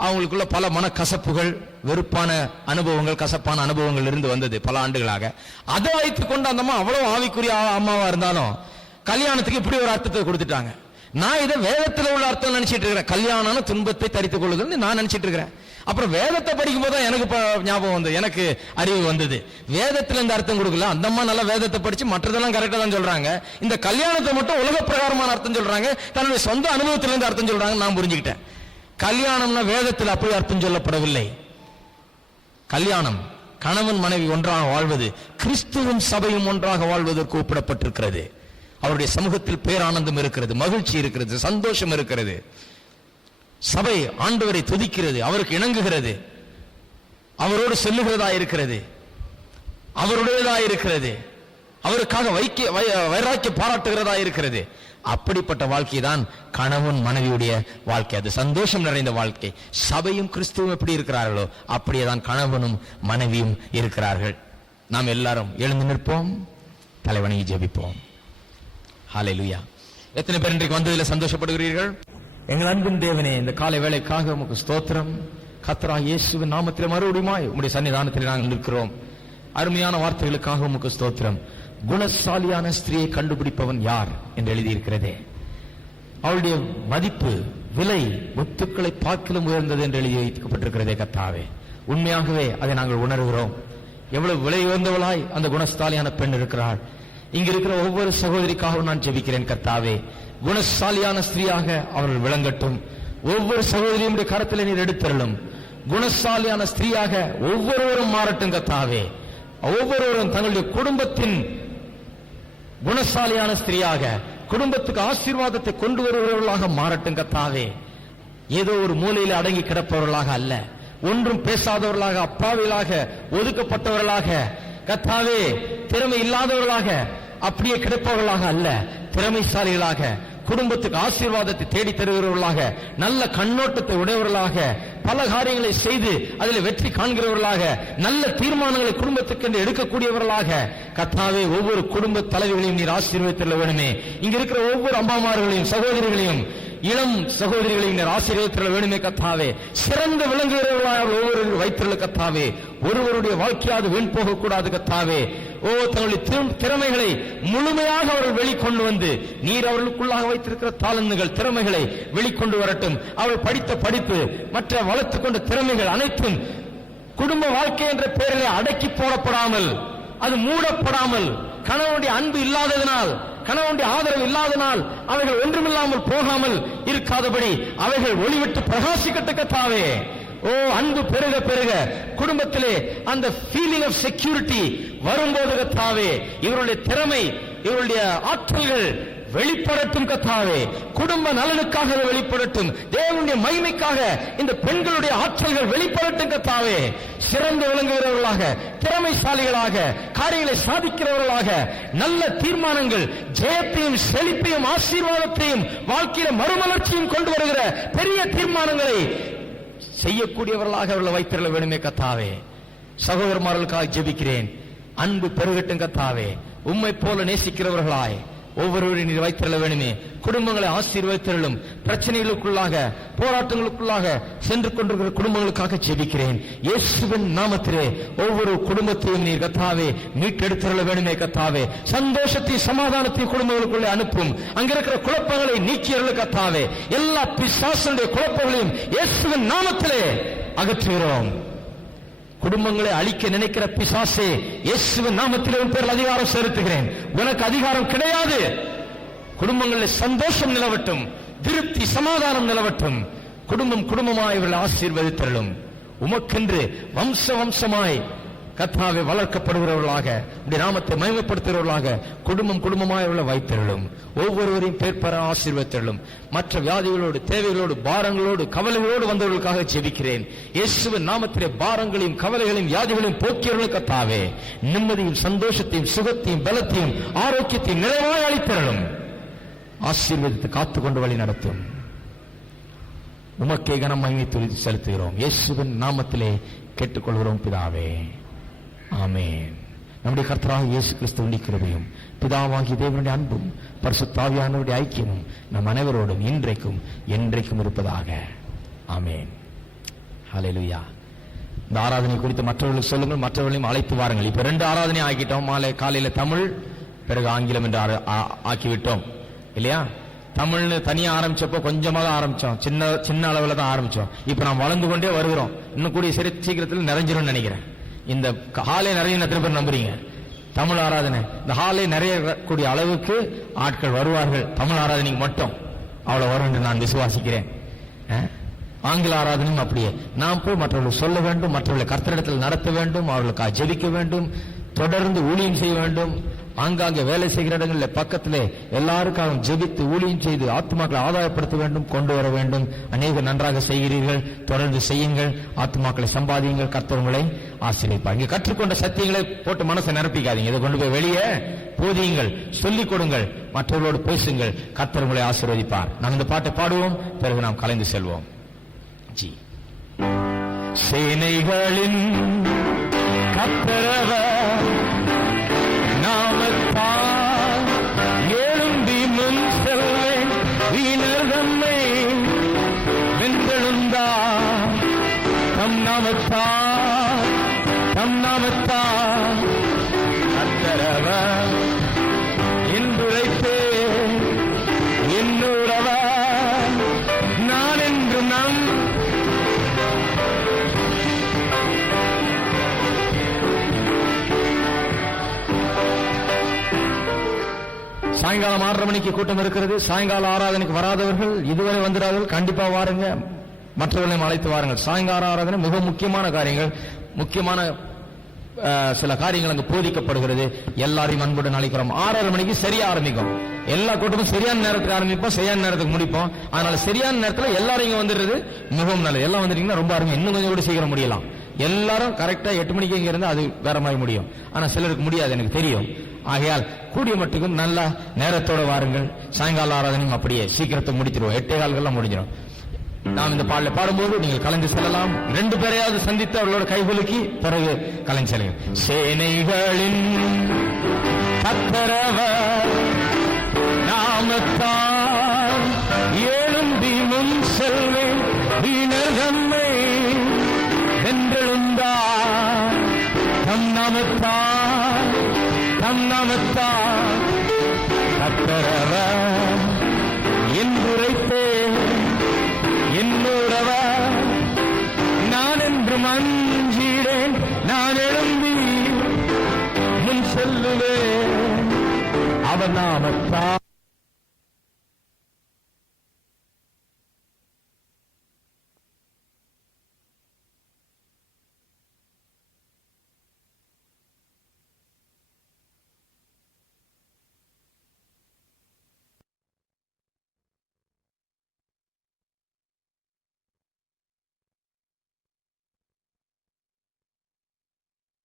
அவங்களுக்குள்ள பல மனக்கசப்புகள், வெறுப்பான அனுபவங்கள், கசப்பான அனுபவங்கள் இருந்து வந்தது பல ஆண்டுகளாக. அதை வைத்துக் கொண்டு அந்த அம்மா அவ்வளவு ஆவிக்குரிய அம்மாவா இருந்தாலும் கல்யாணத்துக்கு இப்படி ஒரு அர்த்தத்தை கொடுத்துட்டாங்க. நான் இதை வேதத்துல உள்ள அர்த்தம் நினைச்சிட்டு இருக்கிறேன். கல்யாணம் துன்பத்தை தரித்துக் கொள்ளுதுன்னு நான் நினைச்சிட்டு இருக்கிறேன். அப்புறம் வேதத்தை படிக்கும் போது எனக்கு ஞாபகம் வந்தது, எனக்கு அறிவு வந்தது. வேதத்துல இந்த அர்த்தம் கொடுக்கல. அந்த அம்மா நல்லா வேதத்தை படிச்சு மற்றதெல்லாம் கரெக்டா தான் சொல்றாங்க. இந்த கல்யாணத்தை மட்டும் உலக பிரகாரமான அர்த்தம் சொல்றாங்க, தன்னுடைய சொந்த அனுபவத்திலிருந்து அர்த்தம் சொல்றாங்க. நான் புரிஞ்சுக்கிட்டேன். கல்யாணம்னா வேதத்தில் அப்படி அர்த்தம் சொல்லப்படவில்லை. கல்யாணம் கணவன் மனைவி ஒன்றாக வாழ்வது, கிறிஸ்துவும் சபையும் ஒன்றாக வாழ்வதற்கு ஒப்பிடப்பட்டிருக்கிறது. அவருடைய சமூகத்தில் பேரானந்தம் இருக்கிறது, மகிழ்ச்சி இருக்கிறது, சந்தோஷம் இருக்கிறது. சபை ஆண்டவரை துதிக்கிறது, அவருக்கு இணங்குகிறது, அவரோடு செல்லுகிறதா இருக்கிறது, அவருடையதா இருக்கிறது, அவருக்காக வைராக்கிய பாராட்டுகிறதா இருக்கிறது. அப்படிப்பட்ட வாழ்க்கை தான் கணவன் மனைவியுடைய வாழ்க்கை. அது சந்தோஷம் நிறைந்த வாழ்க்கை. சபையும் கிறிஸ்துவும் எப்படி இருக்கிறார்களோ அப்படியே தான் கணவனும் மனைவியும் இருக்கிறார்கள். நாம் எல்லாரும் எழுந்து நிற்போம், தலைவணங்கி ஜெபிப்போம். ஹல்லேலூயா. எத்தனை பேர் இன்றைக்கு வந்ததில் சந்தோஷப்படுகிறீர்கள்? எங்கள் அன்பின் தேவனே, இந்த காலை வேளைக்காக உமக்கு ஸ்தோத்திரம். கர்த்தராகிய இயேசுவின் நாமத்திலே மறுபடியுமாய் உம்முடைய சன்னிதானத்தில் நாங்கள் நிற்கிறோம். அருமையான வார்த்தைகளுக்காக உமக்கு ஸ்தோத்திரம். குணசாலியான ஸ்திரியை கண்டுபிடிப்பவன் யார் என்று எழுதியிருக்கிறதே, அவளுடைய மதிப்பு, விலை முத்துக்களை பார்க்கிலும் உயர்ந்தது என்று எழுதி வைக்கப்பட்டிருக்கிறதே கர்த்தாவே. உண்மையாகவே அதை நாங்கள் உணர்கிறோம். எவ்வளவு விலை உயர்ந்தவளாய் அந்த குணசாலியான பெண் இருக்கிறாள். இங்க இருக்கிற ஒவ்வொரு சகோதரிக்காகவும் நான் ஜெபிக்கிறேன் கர்த்தாவே. குணசாலியான ஸ்திரீயாக அவர்கள் விளங்கட்டும். ஒவ்வொரு சகோதரியுடைய கரத்தில் நீர் எடுத்தருளும். குணசாலியான ஸ்திரீயாக ஒவ்வொருவரும் மாறட்டும் கர்த்தாவே. ஒவ்வொருவரும் தங்களுடைய குடும்பத்தின் குணசாலியான ஸ்திரீயாக, குடும்பத்துக்கு ஆசீர்வாதத்தை கொண்டு வருபவர்களாக மாறட்டும் கர்த்தாவே. ஏதோ ஒரு மூலையில் அடங்கி கிடப்பவர்களாக அல்ல, ஒன்றும் பேசாதவர்களாக, அப்பாவிகளாக, ஒதுக்கப்பட்டவர்களாக, கர்த்தாவே திறமை இல்லாதவர்களாக அப்படியே கிடப்பவர்களாக அல்ல, திறமைசாலிகளாக, குடும்பத்துக்கு ஆசீர்வாதத்தை தேடி தருகிறவர்களாக, நல்ல கண்ணோட்டத்தை உடையவர்களாக, பல காரியங்களை செய்து அதில் வெற்றி காண்கிறவர்களாக, நல்ல தீர்மானங்களை குடும்பத்துக்கு என்று எடுக்கக்கூடியவர்களாக கர்த்தாவே ஒவ்வொரு குடும்ப தலைவர்களையும் நீர் ஆசீர்வதித்தருள வேண்டுமே. இங்க இருக்கிற ஒவ்வொரு அம்மாமார்களையும், சகோதரிகளையும், இளம் சகோதரிகளையும் நீர் ஆசீர்வதித்தருள வேண்டுமே கர்த்தாவே. சிறந்த விளங்குகிறவர்களாக ஒவ்வொரு வைத்துள்ள கர்த்தாவே. ஒருவருடைய வாழ்க்கையாவது வீண் போகக்கூடாது கர்த்தாவே. தங்களுடைய திறமைகளை முழுமையாக அவர்கள் வெளிக்கொண்டு வந்து நீர் அவர்களுக்குள்ளாக வைத்திருக்கிற தாளந்துகள், திறமைகளை வெளிக்கொண்டு வரட்டும். அவர்கள் படித்த படிப்பு, மற்ற வளர்த்துக் கொண்ட திறமைகள் அனைத்தும் குடும்ப வாழ்க்கை என்ற பெயரிலே அடக்கி போடப்படாமல், அது மூடப்படாமல், கணவனுடைய அன்பு இல்லாததனால், கணவனுடைய ஆதரவு இல்லாதனால் அவைகள் ஒன்றுமில்லாமல் போகாமல் இருக்காதபடி அவைகள் ஒளிவிட்டு பிரகாசிக்கட்டு கர்த்தாவே. அன்பு பெருக பெருக குடும்பத்திலே அந்த ஃபீலிங் ஆஃப் செக்யூரிட்டி வரும்போது கர்த்தாவே இவருடைய திறமை, இவருடைய ஆற்றல்கள் வெளிப்படட்டும் கர்த்தாவே. குடும்ப நலனுக்காக வெளிப்படட்டும், தேவனுடைய மகிமைக்காக இந்த பெண்களுடைய ஆற்றல்கள் வெளிப்படட்டும் கர்த்தாவே. சிறந்து விளங்குகிறவர்களாக, திறமைசாலிகளாக, காரியங்களை சாதிக்கிறவர்களாக, நல்ல தீர்மானங்கள், ஜெயத்தையும் செழிப்பையும் ஆசீர்வாதத்தையும் வாழ்க்கையில மறுமலர்ச்சியும் கொண்டு வருகிற பெரிய தீர்மானங்களை செய்யக்கூடியவர்களாக அவர்களை வைத்திருக்க வேண்டுமே கர்த்தாவே. சகோதரமார்களுக்காக ஜெபிக்கிறேன். அன்பு பெருகட்டும் கர்த்தாவே. உம்மை போல நேசிக்கிறவர்களாய் ஒவ்வொருவரையும் நீர் வைத்திருக்க வேண்டுமே. குடும்பங்களை ஆசீர்வதித்தருளும். பிரச்சனைகளுக்குள்ளாக, போராட்டங்களுக்குள்ளாக சென்று கொண்டிருக்கிற குடும்பங்களுக்காக ஜெபிக்கிறேன். இயேசுவின் நாமத்திலே ஒவ்வொரு குடும்பத்தையும் நீர் கர்த்தாவே மீட்டெடுத்துள்ள வேண்டுமே கர்த்தாவே. சந்தோஷத்தையும் சமாதானத்தையும் குடும்பங்களுக்குள்ளே அனுப்பும். அங்கிருக்கிற குழப்பங்களை நீக்கியருள் கர்த்தாவே. எல்லா பிசாசுடைய குழப்பங்களையும் இயேசுவின் நாமத்திலே அகற்றுகிறோம். குடும்பங்களை அழிக்க நினைக்கிற பிசாசே, இயேசுவின் நாமத்திலே உன் பேரில் அதிகாரம் செலுத்துகிறேன். உனக்கு அதிகாரம் கிடையாது. குடும்பங்களில் சந்தோஷம் நிலவட்டும், திருப்தி சமாதானம் நிலவட்டும். குடும்பம் குடும்பமாய் இவர்களை ஆசீர்வதித்தருளும். உமக்கென்று வம்ச வம்சமாய் கர்த்தாவே வளர்க்கப்படுகிறவர்களாக, உடைய நாமத்தை மகிமைப்படுத்துகிறவர்களாக குடும்பமாய் உள்ள வைத்தருளும். ஒவ்வொருவரையும் பேர்பெற ஆசீர்வதித்தருளும். மற்ற வியாதிகளோடு, தேவைகளோடு, பாரங்களோடு, கவலைகளோடு வந்தவர்களுக்காக ஜெபிக்கிறேன். இயேசுவின் நாமத்திலே பாரங்களையும் கவலைகளையும் வியாதிகளையும் போக்கியவர்களுக்கு கர்த்தாவே நிம்மதியும் சந்தோஷத்தையும் சுகத்தையும் பலத்தையும் ஆரோக்கியத்தையும் நிறைவாய் அளித்தருளும். ஆசீர்வதித்து காத்துக்கொண்டு வழி நடத்தும். உமக்கே கனம் மகிமை துதி செலுத்துகிறோம். இயேசுவின் நாமத்திலே கேட்டுக்கொள்கிறோம் பிதாவே, ஆமென். நம்முடைய கர்த்தராகிய இயேசு கிறிஸ்துவின் கிருபையும் பிதாவாகிய தேவனுடைய அன்பும் பரிசுத்த ஆவியானவருடைய ஐக்கியமும் நம் அனைவரோடும் இன்றைக்கும் என்றைக்கும் இருப்பதாக. ஆமென். ஹல்லேலூயா. இந்த ஆராதனை குறித்து மற்றவர்களுக்கு சொல்லுங்கள், மற்றவர்களையும் அழைத்து வாருங்கள். இப்ப 2 ஆராதனை ஆக்கிட்டோம். காலையில தமிழ், பிறகு ஆங்கிலம் என்று ஆக்கிவிட்டோம் இல்லையா? தமிழ்னு தனியா ஆரம்பிச்சப்போ கொஞ்சமா தான் ஆரம்பிச்சோம், சின்ன அளவுல தான் ஆரம்பிச்சோம். இப்ப நாம் வளர்ந்து கொண்டே வருகிறோம். இன்னும் கூடிய சீக்கிரத்தில் நிறைஞ்சிரும் நினைக்கிறேன். இந்த ஹாலே நிறைய எத்தனை பேர் நம்புறீங்க? தமிழ் ஆராதனை இந்த ஹாலே நிறைய கூடிய அளவுக்கு ஆட்கள் வருவார்கள். தமிழ் ஆராதனைக்கு மட்டும் அவ்வளவு வரும் என்று நான் விசுவாசிக்கிறேன். ஆங்கில ஆராதனையும் அப்படியே. நாம் போய் மற்றவர்களுக்கு சொல்ல வேண்டும், மற்றவர்களை கர்த்தரிடத்தில் நடத்த வேண்டும், அவர்களுக்காக ஜெபிக்க வேண்டும், தொடர்ந்து ஊழியம் செய்ய வேண்டும். ஆங்காங்கே வேலை செய்கிற இடங்களில் பக்கத்திலே எல்லாருக்காகவும் ஜெபித்து ஊழியம் செய்து ஆத்மாக்களை ஆதாயப்படுத்த வேண்டும், கொண்டு வர வேண்டும். அநேக நன்றாக செய்கிறீர்கள், தொடர்ந்து செய்யுங்கள், ஆத்மாக்களை சம்பாதியுங்கள், கர்த்தர் உங்களை ஆசீர்வதிப்பார். இங்கே கற்றுக்கொண்ட சத்தியங்களை போட்டு மனசை நிரப்பிக்காதீங்க. இதை கொண்டு போய் வெளியே போதியுங்கள், சொல்லிக் கொடுங்கள், மற்றவர்களோடு பேசுங்கள், கர்த்தர் உங்களை ஆசீர்வதிப்பார். நாம் இந்த பாட்டை பாடுவோம், பிறகு நாம் கலைந்து செல்வோம். ஜி சேனைகளின் கர்த்தரவர் நாமத்தால் எழும்பி முன் செல்வேன், வீணர் தம்மை வென்றெழுந்தார். தம் நாமத்தால் கர்த்தரவர் என்றுரைப்பேன், என்னுடையவர் நான் என்று நம் சாயங்காலம் 6:30 மணிக்கு கூட்டம் இருக்கிறது. சாயங்கால ஆராதனைக்கு வராதவர்கள், இதுவரை வந்துடாதவர்கள் கண்டிப்பா வாருங்க, மற்றவர்களையும் அழைத்து வாருங்கள். சாயங்கால ஆராதனை மிக முக்கியமான காரியங்கள், முக்கியமான சில காரியங்கள் அங்கு போதிக்கப்படுகிறது. எல்லாரையும் அன்புடன் அழைக்கிறோம். 6:30 மணிக்கு சரியா ஆரம்பிக்கும். எல்லா கூட்டமும் சரியான நேரத்துக்கு ஆரம்பிப்போம், சரியான நேரத்துக்கு முடிப்போம். அதனால சரியான நேரத்தில் எல்லாரும் இங்க வந்துடுறது மிகவும் நல்லது. எல்லாம் வந்துட்டீங்கன்னா ரொம்ப அருமை, இன்னும் கொஞ்சம் கூட சீக்கிரம் முடியலாம். எல்லாரும் கரெக்டா 8 மணிக்கு இங்க இருந்தா அது வேற மாதிரி முடியும். ஆனா சிலருக்கு முடியாது, எனக்கு தெரியும். ஆகையால் கூடிய மட்டுக்கும் நல்ல நேரத்தோட வாருங்கள். சாயங்கால ஆராதனையும் அப்படியே சீக்கிரத்தை முடிச்சிருவோம், 8:15 முடிஞ்சிடும். நாம் இந்த பாடலை பாடும்போது நீங்கள் கலந்து செல்லலாம். 2 பேரையாவது சந்தித்து அவர்களோட கைகுலுக்கி பிறகு கலந்து செல்லுங்கள். சேனைகளின் கர்த்தரவர் நாமத்தால் எழும்பி முன் செல்வேன், வீணர் தம்மை வென்றெழுந்தார். தம் நாமத்தால் கர்த்தரவர் என்றுரைப்பேன், என்னுடையவர் நான் என்று மஞ்சிடேன். நான் எழும்பி முன் செல்லுவேன், அவர் நாமத்தால்